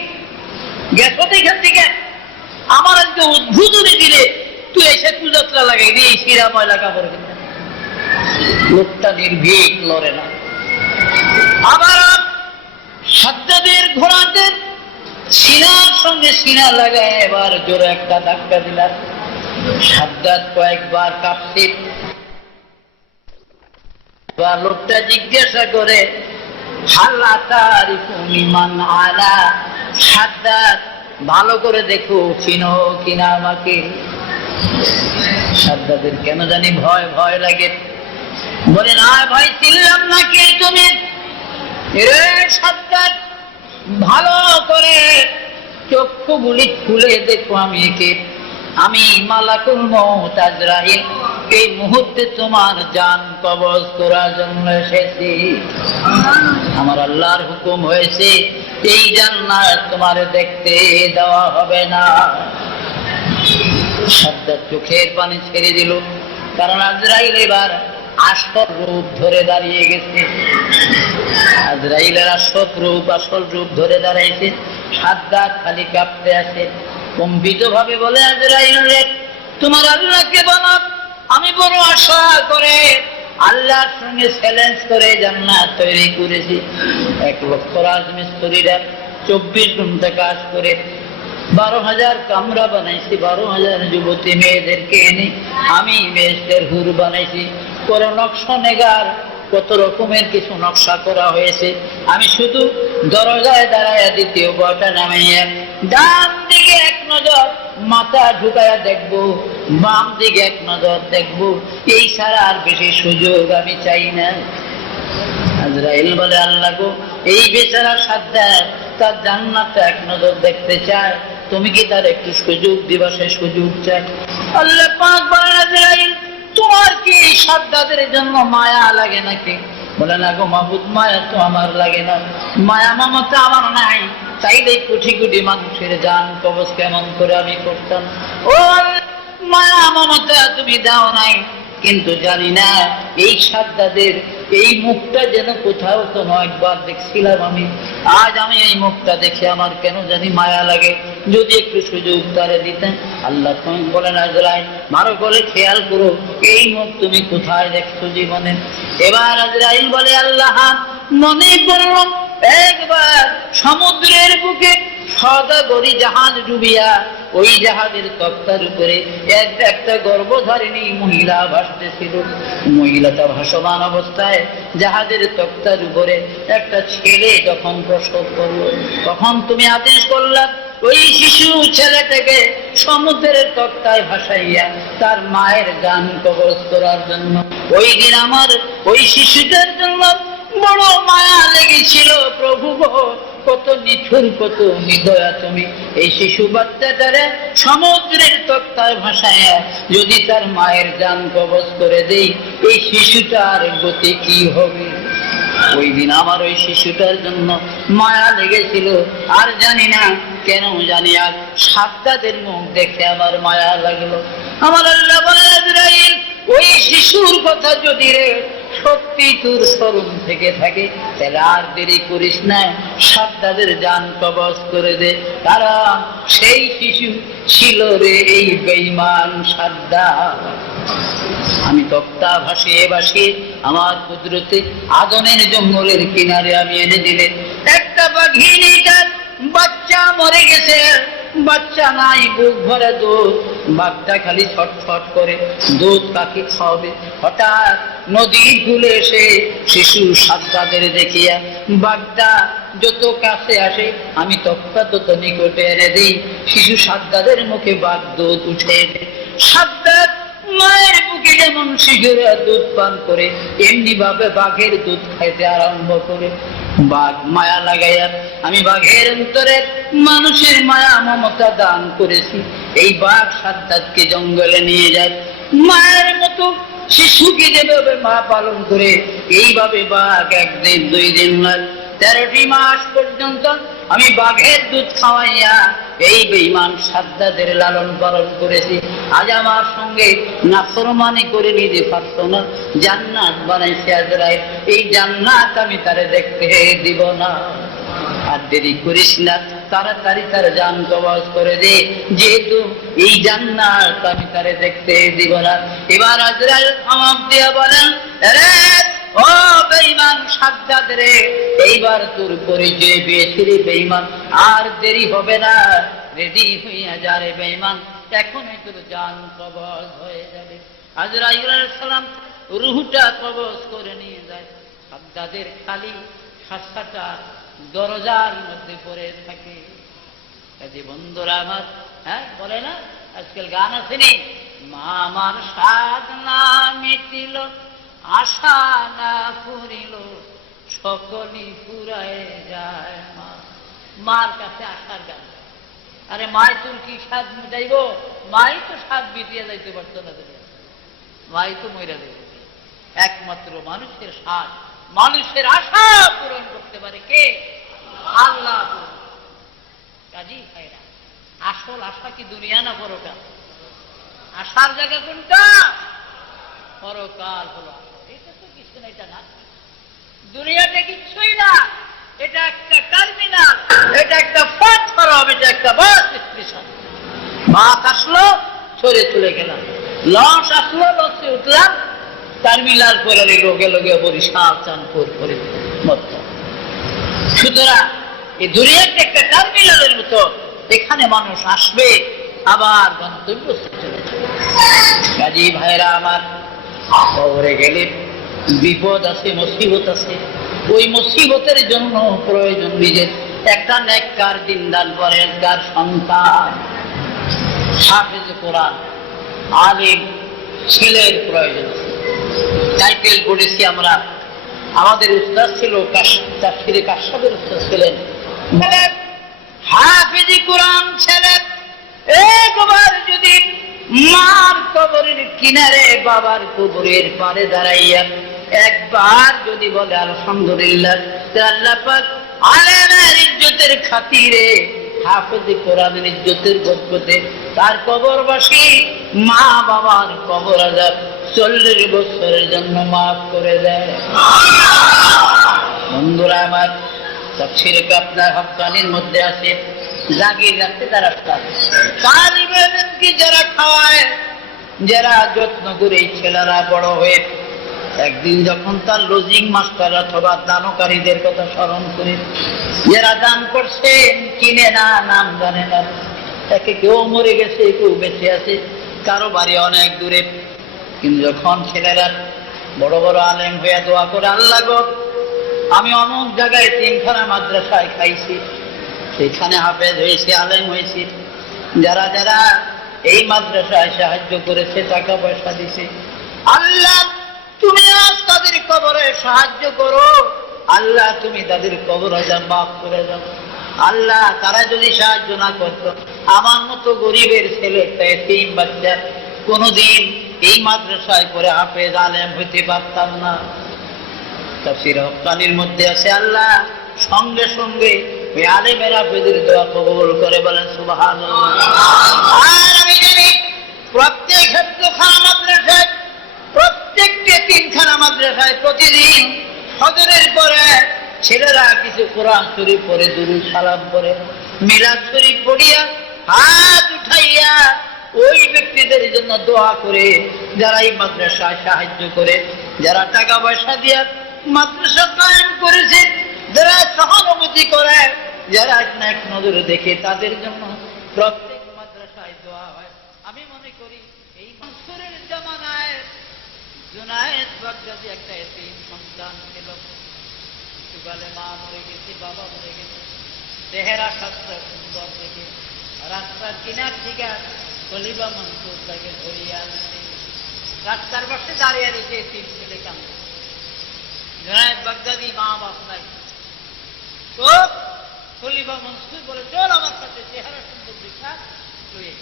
গেছো এখান থেকে, আমার আজকে উদ্বোধনী দিলে তুই এসে পূজাত্রা লাগাই নি এই শিরা ময়লা কাপড় কিনে। লোকটা নির্ভীক, লড়ে না। আবার সাদ্দাতের ঘোড়াদের সিনার সঙ্গে সিনা লাগায় এবার জোরে একটা ধাক্কা দিলাম। সাদ্দাত কয়েকবার কাঁপছে। লোকটা জিজ্ঞাসা করে, হাল্লা তারিফুনি মান আনা, সাদ্দাত ভালো করে দেখো চিনো কিনা আমাকে। সাদ্দাতের কেন জানি ভয় ভয় লাগে, বলে, না ভাই চিনলাম না, কে তুমি? সাদ্দাত ভালো করে চক্ষুগুলি খুলে দেখো আমি কে। আমি মালাকুল মউত আজরাইল, এই মুহূর্তে তোমার জান কবজ করার জন্য এসেছি। আমার আল্লাহর হুকুম হয়েছে এই জান্নাত তোমার দেখতে দেওয়া হবে না। সাদ্দাত চোখের পানি ছেড়ে দিল, কারণ আজরাইল এবার আসল রূপ ধরে দাঁড়িয়ে গেছে। আজরাইলের আসল রূপ ধরে দাঁড়াইছে। সাদ্দাত খালি কাঁপতে আছে, কম্পিত ভাবে বলে, আজরাইল রে, তোমার আল্লাহকে বলো আমি বড় আশা করে আল্লাহর সঙ্গে চ্যালেঞ্জ করে জান্নাত তৈরি করেছি। 1 লক্ষ রাজমিস্ত্রিরা 24 ঘন্টা কাজ করে 12,000 কামরা বানাইছি, 12,000 যুবতী মেয়েদেরকে এনে আমি বেহেশতের হুর বানাইছি। করে নকশা নেগার কত রকমের কিছু নকশা করা হয়েছে। আমি শুধু দরজায় দাঁড়াইয়া দ্বিতীয় বটা নামাইয়া ডান দিকে 1 নজর মাথা ঢুকাইয়া দেখবো, বাম দিকে 1 নজর দেখবো, এই ছাড়া আর বেশি সুযোগ আমি চাই না। আজরাইল বলে, আল্লাহ গো, এই বেচারা সাদ্দাত তার জান্নাতটা 1 নজর দেখতে চায়, তুমি কি তার একটু সুযোগ দিবা? সে সুযোগ চায়। আল্লাহ পাক বলেন, আজরাইল তোমার কি সাদ্দাতের জন্য মায়া লাগে নাকি? বলে, না গো মাহবুব, মায়া তো আমার লাগে না, মায়া মমতা আমার নাই, চাইলে কোটি কোটি মানুষের জান কবজ কেমন করে আমি করতাম। ও মায়া মমতা তুমি দাও নাই, কিন্তু জানি না এই সাদ্দাতের এই মুখটা যেন কোথাও কোনো একবার দেখছিলাম আমি, আজ আমি এই মুখটা দেখে আমার কেন জানি মায়া লাগে, যদি একটু সুযোগ তারে দিতেন। আল্লাহ বলেন, আজরাইল মারো বলে খেয়াল করো এই মুখ তুমি কোথায় দেখছো জীবনে। এবার আজরাইল বলে, আল্লাহ মনে করলাম একবার সমুদ্রের বুকে সওদাগরি জাহাজ ডুবিয়া ওই জাহাজের তক্তার উপরে একটা গর্ভধারিণী মহিলা ভাসতেছিল। মহিলাটা ভাসমান অবস্থায় জাহাজের তক্তার উপরে একটা ছেলে যখন প্রসব করল, তখন তুমি আদেশ করলা ওই শিশু ছেলেটাকে সমুদ্রের তক্তায় ভাসাইয়া তার মায়ের গান কবজ করার জন্য। ওই দিন আমার ওই শিশুটার জন্য বড় মায়া লেগেছিল। প্রভু গো, কত নিঠুর, কত নিদয়া তুমি। এই শিশু বাচ্চাটারে সমুদ্রের তক্তায় ভাসাইয়া যদি তার মায়ের গান কবজ করে দেই, এই শিশুটার গতি কি হবে? ওই দিন আমার ওই শিশুটার জন্য মায়া লেগেছিল। আর জানি না কেন জানি আর সাদ্দাদের মুখ দেখে আমার মায়া লাগলো। আমার আল্লাহ বলে, আজরাইল, ওই শিশুর কথা যদি রে সত্যি তোর স্মরণ থেকে থাকে, তাহলে আর দেরি করিস না, সাদ্দাদের জান কবজ করে দে। কারণ সেই শিশু ছিল রে এই বেঈমান সাদ্দাদ। আমি তক্তা ভাসিয়ে ভাসিয়ে আমার কুদরতে আদনের জঙ্গলের কিনারে আমি এনে দিলে একটা বাঘিনীটার বাচ্চা মরে গেছে, বাচ্চা নাই, বুক ভরে দুধ, বাঘটা খালি ছটফট করে, দুধ কাকে খাওয়াবে? হঠাৎ নদীর কূলে এসে শিশু সাদ্দাদের দেখিয়া বাঘটা যত কাছে আসে আমি তক্তা তত নিকটে এনে দিই। শিশু সাদ্দাদের মুখে বাঘ দুধ উঠে দেয়। সাদ্দাদ মায়ের বুকে যেমন শিশুরা দুধ পান করে, এমনি ভাবে বাঘের দুধ খাইতে আরম্ভ করে। বাঘ মায়া লাগাইয়া আমি বাঘের অন্তরে মানুষের মায়া মমতা দান করেছি। এই বাঘ সাদ্দাদকে জঙ্গলে নিয়ে যায়, মায়ের মতো শিশুকে যেভাবে মা পালন করে, এইভাবে বাঘ একদিন, 2 দিন, 13টি মাস পর্যন্ত আমি বাঘের দুধ খাওয়াইয়া এই বেঈমান সাদ্দাদের লালন পালন করেছি। আজ আমার সঙ্গে নাফরমানি করে নিতে পারতো না, জান্নাত বানাইছে আজরাইল। এই জান্নাত আমি তারে দেখতে দিব না। আর দেরি করিস না, তাড়াতাড়ি তার জান কবজ করে দে, যেহেতু এই জান্নাত আমি তারে দেখতে দিব না। এবার আজরাইল আমাকে দিয়া বলেন, রে ও বেঈমান সাদ্দাদ রে, এইবার তোর পরিচয় পেয়েছি রে বেঈমান, আর দেরি হবে না, রেডি হইয়া যা রে বেঈমান, এখনই তোর জান কবজ হয়ে যাবে। আজরাইল আলাইহিস সালাম রূহটা কবজ করে নিয়ে যায়। সাদ্দাদের খালি খাসাটা দরজার মধ্যে পড়ে থাকে। কাজে বন্ধুরা আমার, বলে না আজকাল গান আসেনি, মা আমার সাধ না মিটিল, আশা না ফুরিল, সকলই ফুরায় যায় মা। মার কাছে আশার গান। আরে মাই তোর কি স্বাদ মিটাইব? মাই তো স্বাদ মিটিয়ে যাইতে পারতো না, মাই তো মইরা দেবে। একমাত্র মানুষের স্বাদ, মানুষের আশা পূরণ করতে পারে কে? আল্লাহ। কাজী ভাইরা, আসল আশা কি দুনিয়া না পরকাল? আশার জায়গা কোনটা? পরকাল হলো। এটা তো কিছু না, এটা না, দুনিয়াটা কিছুই না, এটা একটা টার্মিনাল, এটা একটা প্ল্যাটফর্ম, এটা একটা বাস স্টেশন। বাস আসলো, সরে চলে গেলাম, লঞ্চ আসলো, লঞ্চে উঠলাম, টার্মিনাল করে গেল গিয়ে বরিশাল, চাঁদপুর করে মত। সুতরাং এই দুনিয়াটা একটা টার্মিনালের মতো, এখানে মানুষ আসবে, আবার গন্তব্য চলে যাবে। কাজী ভাইরা আমার, কবরে গেলে বিপদ আছে, মুসিবত আছে। ওই মুসিবতের জন্য প্রয়োজন নিজের একটা নেককার, দিনদার, পরেজগার সন্তান, হাফেজ কোরআন, আলিম ছেলের প্রয়োজন। টাইটেল পড়েছি আমরা, আমাদের উস্তাদ ছিল তাফসীরে কাশফের উস্তাদ ছিলেন হাফেজ কোরআন ছেলে। একবার যদি মার কবরের কিনারে, বাবার কবরের পারে দাঁড়াইয়া একবার যদি বলে আলহামদুলিল্লাহ, আল্লাহ পাক আলেমের ইজ্জতের খাতিরে, হাফেজ কোরআনের ইজ্জতের বরকতে তার কবরবাসী মা বাবার কবর আযাব 40 বছরের জন্য মাফ করে দেয়। বন্ধুরা আমার, তাফসীরে আপনার হক্কানির মধ্যে আছে, জাগির রাখতে যারা তালিবেলকে যারা খাওয়ায়, যারা যত্ন করে ছেলেরা বড় হয়ে একদিন যখন তার লজিং মাস্টার অথবা দানকারীদের কথা স্মরণ করে, যারা দান করছেন কিনে না, নাম জানে না, একে কেউ মরে গেছে, কেউ বেঁচে আছে, কারো বাড়ি অনেক দূরে, কিন্তু যখন ছেলেরা বড় বড় আলেম হয়ে দোয়া করে, আল্লাহ গো আমি অমুক জায়গায় 3খানা মাদ্রাসায় খাইছি, সেখানে হাফেজ হয়েছি, আলেম হয়েছি, যারা যারা এই মাদ্রাসায় সাহায্য করেছে, টাকা পয়সা দিছে, আল্লাহ তুমি আজ তাদের কবরে সাহায্য করো, আল্লাহ তুমি তাদের কবর মাফ করে দাও। আল্লাহ তারা যদি সাহায্য না করতো, আমার মতো গরিবের ছেলে একটা এতিম বাচ্চা কোনদিন এই মাদ্রাসায় পড়ে হাফেজ আলেম হইতে পারতাম না। তাফসীর হক্কানির মধ্যে আছে, আল্লাহ সঙ্গে সঙ্গে ওই আলেমের হাফেজের দোয়া কবুল করে, বলেন সুবহানাল্লাহ। আর আমি জানি প্রত্যেক হেফজখানা মাদ্রাসায়, প্রত্যেকটি 3খানা মাদ্রাসায় প্রতিদিন ফজরের পরে ছেলেরা কিছু কোরআন শরীফ পড়ে, দুরূদ সালাম পড়ে, মিলাদ শরীফ পড়িয়া হাত উঠাইয়া ওই ব্যক্তিদের জন্য দোয়া করে, যারা এই মাদ্রাসায় সাহায্য করে, যারা টাকা পয়সা দিয়া মাদ্রাসা কায়েম করেছে, যারা সহানুভূতি করে, যারা এক নজরে দেখে, তাদের জন্য প্রত্যেক মাদ্রাসায় দোয়া হয়। আমি মনে করি এই মনসুরের জামানায় জুনায়েদ বাগদাদি একটা এতিম সন্তান ছিল, সকালে মা মরে গেছে, বাবা মরে গেছে, চেহারা সাতটা সুন্দর দেখে রাস্তার কিনার থেকে খলিফা মনসুর তাকে ধরিয়ে আনছে, রাস্তার পাশে দাঁড়িয়ে রয়েছে, এতিম ছেলে কাঁদছে। জুনায়েদ বাগদাদি মা বাপ নাই, তো খলিফা মনসুর বলে চল আমার সাথে, চেহারা সুন্দর দেখা লয়ে।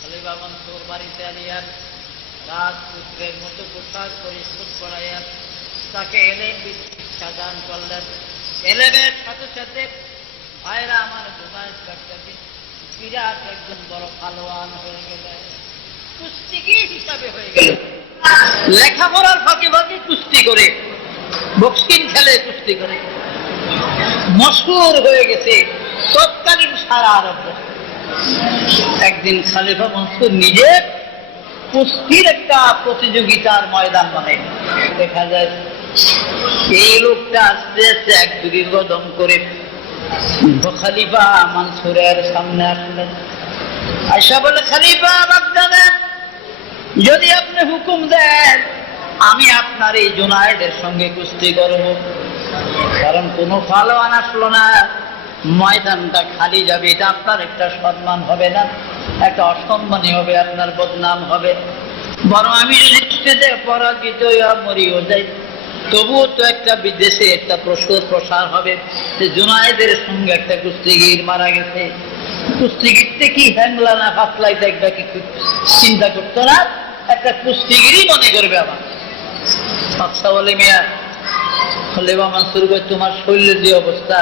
খলিফা মনসুর বাড়িতে আনিয়া রাজপুত্রের মতো পোশাক পরিষ্কার করাইয়া তাকে এলেম শিক্ষা দান করলেন। এলেমের সাথে সাথে ভাইরা আমার জুনায়েদ বাগদাদি বিরাট একজন বড় পালোয়ান হয়ে গেলেন, কুস্তিগীর হিসাবে হয়ে গেলেন। লেখাপড়ার ফাঁকে ফাঁকে কুস্তি করে, বক্সিং খেলে, কুস্তি করে মশহুর হয়ে গেছে তৎকালীন সারা আরব। একদিন খলিফা মনসুর নিজে কুস্তির একটা প্রতিযোগিতার ময়দান বানাই, দেখা যায় এই লোকটা আস্তে আস্তে এক দুই কদম করে খলিফা মনসুরের সামনে আসলেন। আয়সা বলে, খলিফা বাগদাদ, যদি আপনি হুকুম দেন আমি আপনার এই জুনায়েদের সঙ্গে কুস্তি করব, কারণ কোনো পালোয়ান আসলো না, ময়দানটা খালি যাবে, এটা আপনার একটা সম্মান হবে না, একটা অসম্মানই হবে, আপনার বদনাম হবে। বরং আমি যদি কুস্তিতে পরাজিত মরিও যাই, তবুও তো একটা বিদেশে একটা প্রসার হবে যে জুনায়েদের সঙ্গে একটা কুস্তিগীর মারা গেছে। কুস্তিগীরতে কি হ্যাংলা না ফাতলাই দেখবে কিছু চিন্তা করতো না, একটা কুস্তিগিরই মনে করবে আমার। আচ্ছা বলে, মিয়া খলিফা মনসুর কই, তোমার শরীরের যে অবস্থা,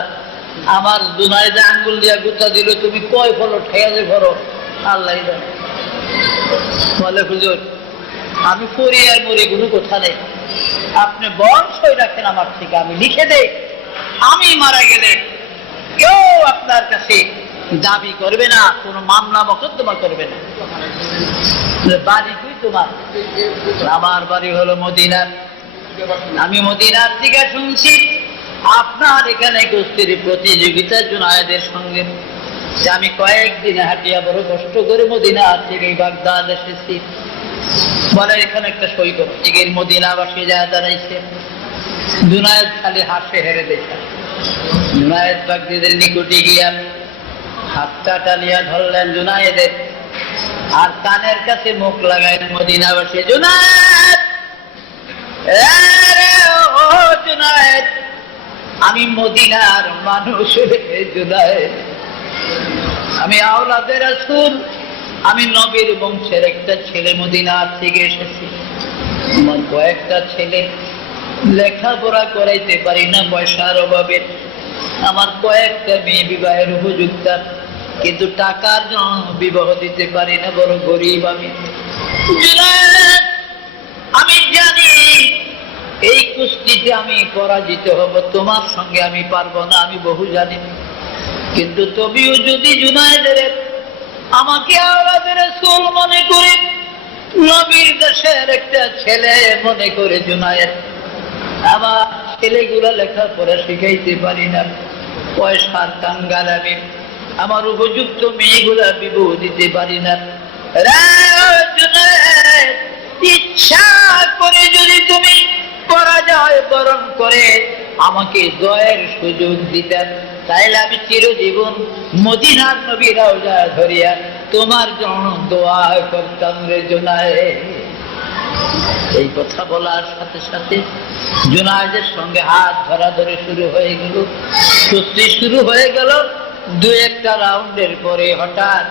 আমার জুনায়েদে আঙ্গুল দিয়া গুতা দিল, তুমি কয় ফলো ঠেয়ালে ফলো আল্লাহ জানে। বলে, হুজুর আমি পড়ি আর মরি, কোনো কথা নেই, আপনি বংশই রাখেন আমার থেকে, আমি লিখে দেই, আমি মারা গেলে কেউ আপনার কাছে দাবি করবে না, কোনো মামলা মকদ্দমা করবে না। বাড়ি তুই তোমার? আমার বাড়ি হলো মদিনার। আমি মদিনার থেকে শুনছি আপনার এখানে কুস্তির প্রতিযোগিতা জুনায়েদের সঙ্গে। আমি কয়েকদিন হাঁটিয়া বড় কষ্ট করে মদিনার থেকে বাগদাদ এসেছি। বলে, এখানে একটা সই করো। এর মদিনাবাসী যা দাঁড়াইছে, জুনায়েদ খালি হাসে হেরে দেখা। জুনায়েদ বাগদাদের নিকটে গিয়া হাতটা টানিয়া ধরলেন জুনায়েদের, আর কানের কাছে মুখ লাগাইলেন মদিনাবাসী, জুনায়েদ, ও জুনায়েদ, আমি মদিনার মানুষ, জুনায়েদ আমি আওলাদে রাসূল, আমি নবীর বংশের একটা ছেলে, মদিনার থেকে এসেছি। আমার কয়েকটা ছেলে লেখাপড়া করাইতে পারি না পয়সার অভাবে, আমার কয়েকটা মেয়ে বিবাহের উপযুক্ত, কিন্তু টাকার জন্য বিবাহ দিতে পারি না, বড় গরিব আমি। আমি জানি এই কুস্তিতে আমি পরাজিত হব, তোমার সঙ্গে আমি পারবো না, আমি বহু জানি, কিন্তু তবেও যদি জুনায়েদের আমাকে আওলাদে রাসূল মনে করে নবীর দেশের একটা ছেলে মনে করে জুনায়েদ, আমার ছেলেগুলা লেখাপড়া শিখাইতে পারি না, পয়সার কাঙ্গাল আমি, আমার উপযুক্ত মেয়েগুলা বিবাহ দিতে পারি না। ইচ্ছা করে যদি তুমি পরাজয় বরণ করে আমাকে জয়ের সুযোগ দিতেন, তাইলে আমি চিরজীবন মদিনার নবী রওজা ধরিয়া তোমার জন্য দোয়া করতাম রে জুনায়েদ। এই কথা বলার সাথে সাথে জুনায়েদের সঙ্গে হাত ধরাধরি শুরু হয়ে গেল, সত্যি শুরু হয়ে গেল। দু একটা রাউন্ডের পরে হঠাৎ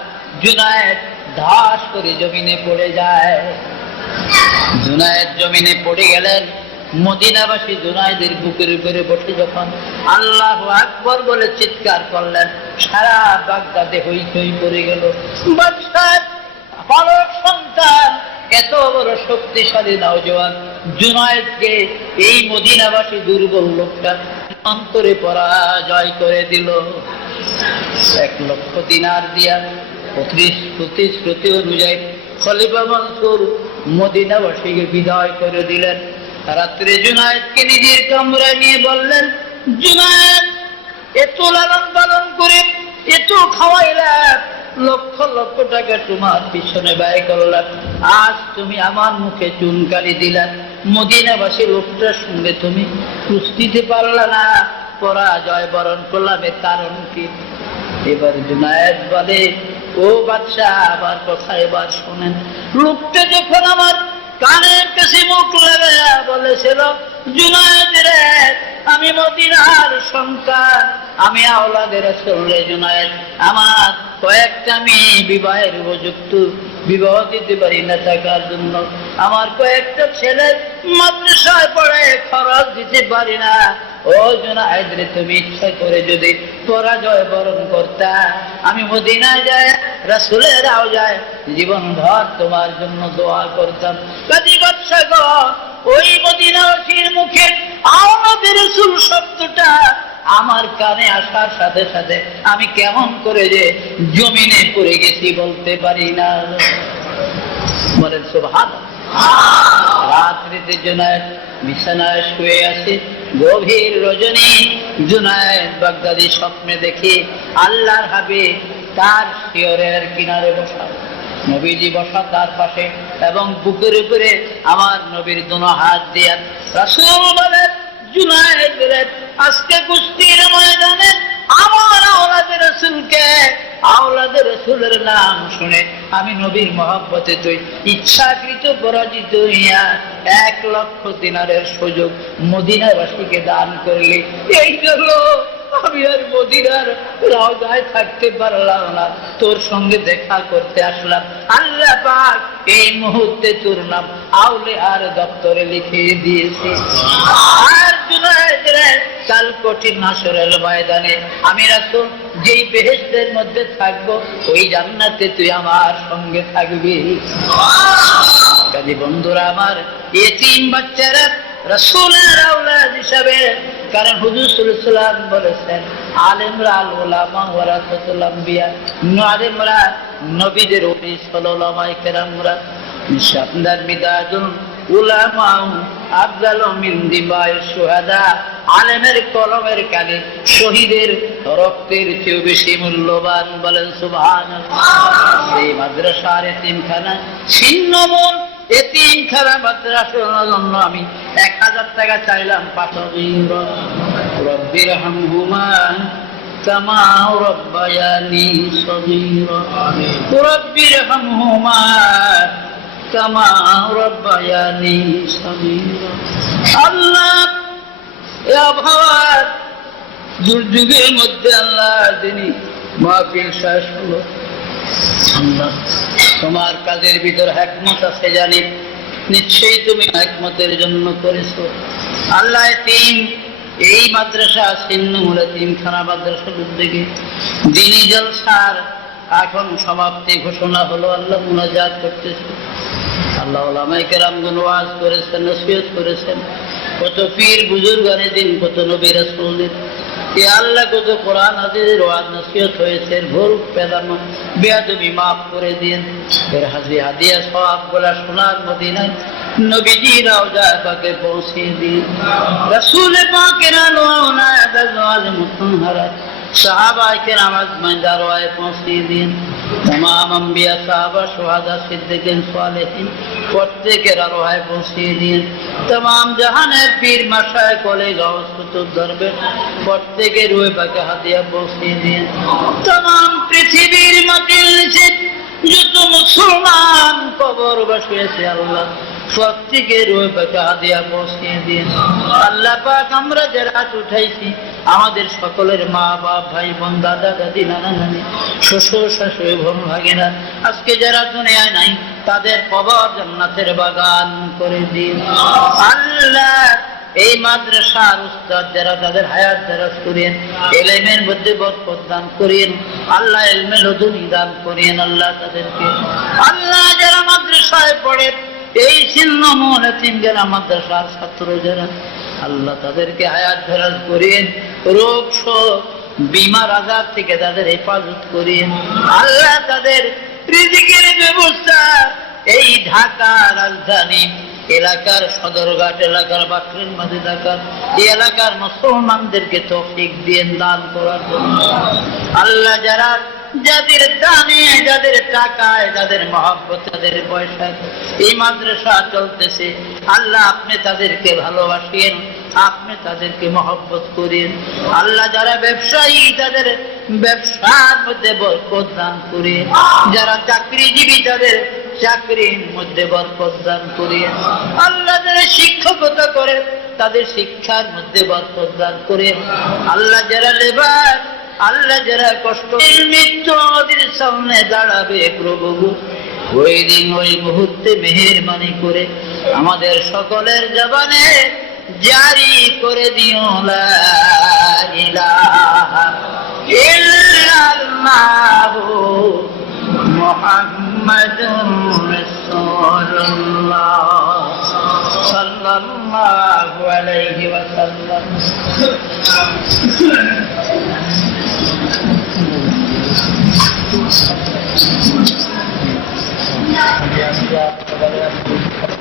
জুনায়েদ ধাস করে জমিনে পড়ে যায়। জুনায়েদ জমিনে পড়ে গেলেন। মদিনাবাসী জুনায়েদের বুকের উপরে বসে যখন আল্লাহু আকবার বলে চিৎকার করলেন, সারা বাগদাদে হইচই পড়ে গেল। বাদশার পালক সন্তান, এত বড় শক্তিশালী নওজোয়ান জুনায়েদকে এই মদিনাবাসী দুর্বল লোকটা অন্তরে পরাজয় করে দিল। 1 লক্ষ দিনার দিয়া প্রতিশ্রুতি অনুযায়ী খলিফা মনসুর মদিনাবাসীকে বিদায় করে দিলেন। রাত্রে জুনায়েদকে নিজের কামরায় নিয়ে বললেন, জুনায়েদ, এত লালন পালন করে এত খাওয়াইলাম, লক্ষ লক্ষ টাকা তোমার পিছনে ব্যয় করলাম, আজ তুমি আমার মুখে চুনকালি দিলাম, মদিনাবাসী লোকটার সঙ্গে তুমি কুস্তিতে পারলা না, পরাজয় বরণ করলাম, এর কারণ কি? এবার জুনায়েদ বলে, ও বাদশাহ, আমার কথা এবার শোনেন। লোকটা যখন আমার কানের কাছে মুখ লাগাইয়া বলেছিল, জুনায়েদ রে, আমি মদিনার সন্তান, আমি আওলাদে রাসূল রে জুনায়েদ, আমার কয়েকটা মেয়ে বিবাহের উপযুক্ত, বিবাহ দিতে পারি না টাকার জন্য, আমার কয়েকটা ছেলে মাদ্রাসায় পড়ে খরচ দিতে পারি না। ও জুনায়েদ রে, তুমি ইচ্ছা করে যদি পরাজয় বরণ করতা, আমি মদিনায় যায় রাসূলের রওজায় জীবনভর তোমার জন্য দোয়া করতাম। কাজী বাদশাহ গো, ওই মদিনাবাসীর মুখে আওলাদে রাসূল শব্দটা আমার কানে আসার সাথে সাথে আমি কেমন করে যে জমিনে পড়ে গেছি বলতে পারি না। বলেন সুবহানাল্লাহ। রাত্রিতে জুনায়েদ বিছানায় শুয়ে আছে, গভীর রজনী। জুনায়েদ বাগদাদি স্বপ্নে দেখে আল্লাহর হাবিব তার শিয়রের কিনারে বসা, নবীজি বসা তার পাশে, এবং বুকের উপরে আমার নবীর দুনো হাত দিয়া। রাসূল বলেন, জুনায়েদ রে, আজকে কুস্তির ময়দানে আমার আওলাদে রাসূলকে, আওলাদে রাসূলের নাম শুনে আমি নবীর মহব্বতে তুই ইচ্ছাকৃত পরাজিত হইয়া 1 লক্ষ দিনারের সুযোগ মদিনাবাসীকে দান করলি। এই জন্য আমি আর মদিনার রওজায় থাকতে পারলাম না, তোর সঙ্গে দেখা করতে আসলাম। আল্লাহ পাক এই মুহূর্তে তোর নাম আউলিয়ার দপ্তরে লিখে দিয়েছে। আর জুনায়েদ রে, কাল কঠিন হাসরের ময়দানে আমি রাসূল যেই বেহেশতের মধ্যে থাকবো, ওই জান্নাতে তুই আমার সঙ্গে থাকবি। কাজী বন্ধুরা আমার, এতিম বাচ্চারা রাসূলের আওলাদ হিসাবে, কারণ হুজুর সাল্লাল্লাহু আলাইহি ওয়াসাল্লাম বলেছেন, আলেমরা আল উলামা ওয়ারাসাতুল আম্বিয়া, আলেমরা নবীদের ওয়ারিস হলো উলামায়ে কেরামরা। নিঃসন্দেহে মিদাদুল উলামা আফজালু মিন দিমায়ে শুহাদা, আলেমের কলমের কালি শহীদের রক্তের চেয়ে বেশি মূল্যবান। বলেন সুবহানাল্লাহ। এই মাদ্রাসার এতিমখানা ছিন্নমূল এতিমখানা মাদ্রাসার জন্য আমি 1000 টাকা চাইলাম। রব্বির হামহুমা কামা রাব্বায়ানি সগীরা, রব্বির হামহুমা কামা রাব্বায়ানি সগীরা। আল্লাহ, এই আবহাওয়ার দুর্যোগের মধ্যে আল্লাহ যিনি মাহফিল শেষ হলো, আল্লাহ তোমার কাজের ভিতর হিকমত আছে জানি, নিশ্চয়ই তুমি হিকমতের জন্য করেছো। আল্লাহ, এই মাদ্রাসা ছিন্নমূল এতিমখানা মাদ্রাসার উদ্যোগে দিনী জলসার এখন সমাপ্তি ঘোষণা হলো। আল্লাহ মুনাজাত করতেছে। আল্লাহ উলামায়ে কেরামগণ ওয়াজ করেছেন, নসিহত করেছেন, কত পীর বুজুর্গানে দিন, কত নবী রাসূলদের এ আল্লাহ কত কোরআন হাদিসের ওয়াজ নসিহত হয়েছে, ভুল পেদানো বেয়াদবি মাফ করে দিন। এর হাজি হাদিয়া সওয়াবগুলা সোনার মদিনায় নবীজি রওজায় পাকে পৌঁছে দিন। রাসূল পাকের আলোনায় বেজওয়াজ মুতহহারা সাহাবায়ে কেরাম আজমাইন দারওয়ায় পৌঁছে দিন। तमाम अंबिया साहबा शुहादा सिद्दीकीन सालेहीन प्रत्येकेर आरोहाय पौঁছে দিন। तमाम জাহানের পীর মাশায়েখ ওলে গাউস কুতুব দরবেশ প্রত্যেকের রূহে পাকে হাদিয়া পৌঁছে দিন। तमाम পৃথিবীর মাটির নিচে যত মুসলমান কবরবাসী আছে আল্লাহ প্রত্যেকের রূহে পাকে হাদিয়া পৌঁছে দিন। আল্লাহ পাক আমরা যারা হাত উঠাইছি আমাদের সকলের মা বাপ ভাই বোন দাদা দাদি নানা নানি শ্বশুর শাশুড়ি বোন ভাগিনা আজকে যারা দুনিয়ায় নাই তাদের কবর জান্নাতের বাগান করে দিন। আল্লাহ এই মাদ্রাসার উস্তাদ যারা তাদের হায়াত দারাজ করেন, ইলমের মধ্যে বরকত দান করেন আল্লাহ, ইলমে লদুনি দান করেন আল্লাহ তাদেরকে। আল্লাহ যারা মাদ্রাসায় পড়ে এই ছিন্নমূল এতিম যারা মাদ্রাসার ছাত্র যারা আল্লাহ তাদেরকে হায়াত দারাজ করেন, রোগ শোক বিমার আজাব থেকে তাদের হেফাজত করেন আল্লাহ। তাদের রিজিকের ব্যবস্থা এই ঢাকা রাজধানী এলাকার সদরঘাট এলাকার বাকরিন মাঝে ঢাকার এই এলাকার মুসলমানদেরকে তৌফিক দিয়ে দান করার জন্য আল্লাহ যারা যাদের দানে যাদের টাকায় যাদের মহব্বত যাদের পয়সায় এই মাদ্রাসা চলতেছে আল্লাহ আপনি তাদেরকে ভালোবাসেন, আপনি তাদেরকে মহব্বত করেন আল্লাহ। যারা ব্যবসায়ী তাদের ব্যবসার মধ্যে বরকত দান করেন, যারা চাকরিজীবী তাদের চাকরির মধ্যে বরকত দান করেন আল্লাহ। যারা শিক্ষকতা করে তাদের শিক্ষার মধ্যে বরকত দান করেন আল্লাহ। যারা লেবার আল্লাহ যারা কষ্ট মৃত্যু আমাদের সামনে দাঁড়াবে প্রভু ওই দিন ওই মুহূর্তে মেহেরবানি করে আমাদের সকলের জবানে জারি করে দিও লা ইলাহা ইল্লাল্লাহু মুহাম্মাদুর রাসূলুল্লাহ সাল্লাল্লাহু আলাইহি ওয়াসাল্লাম। Gracias.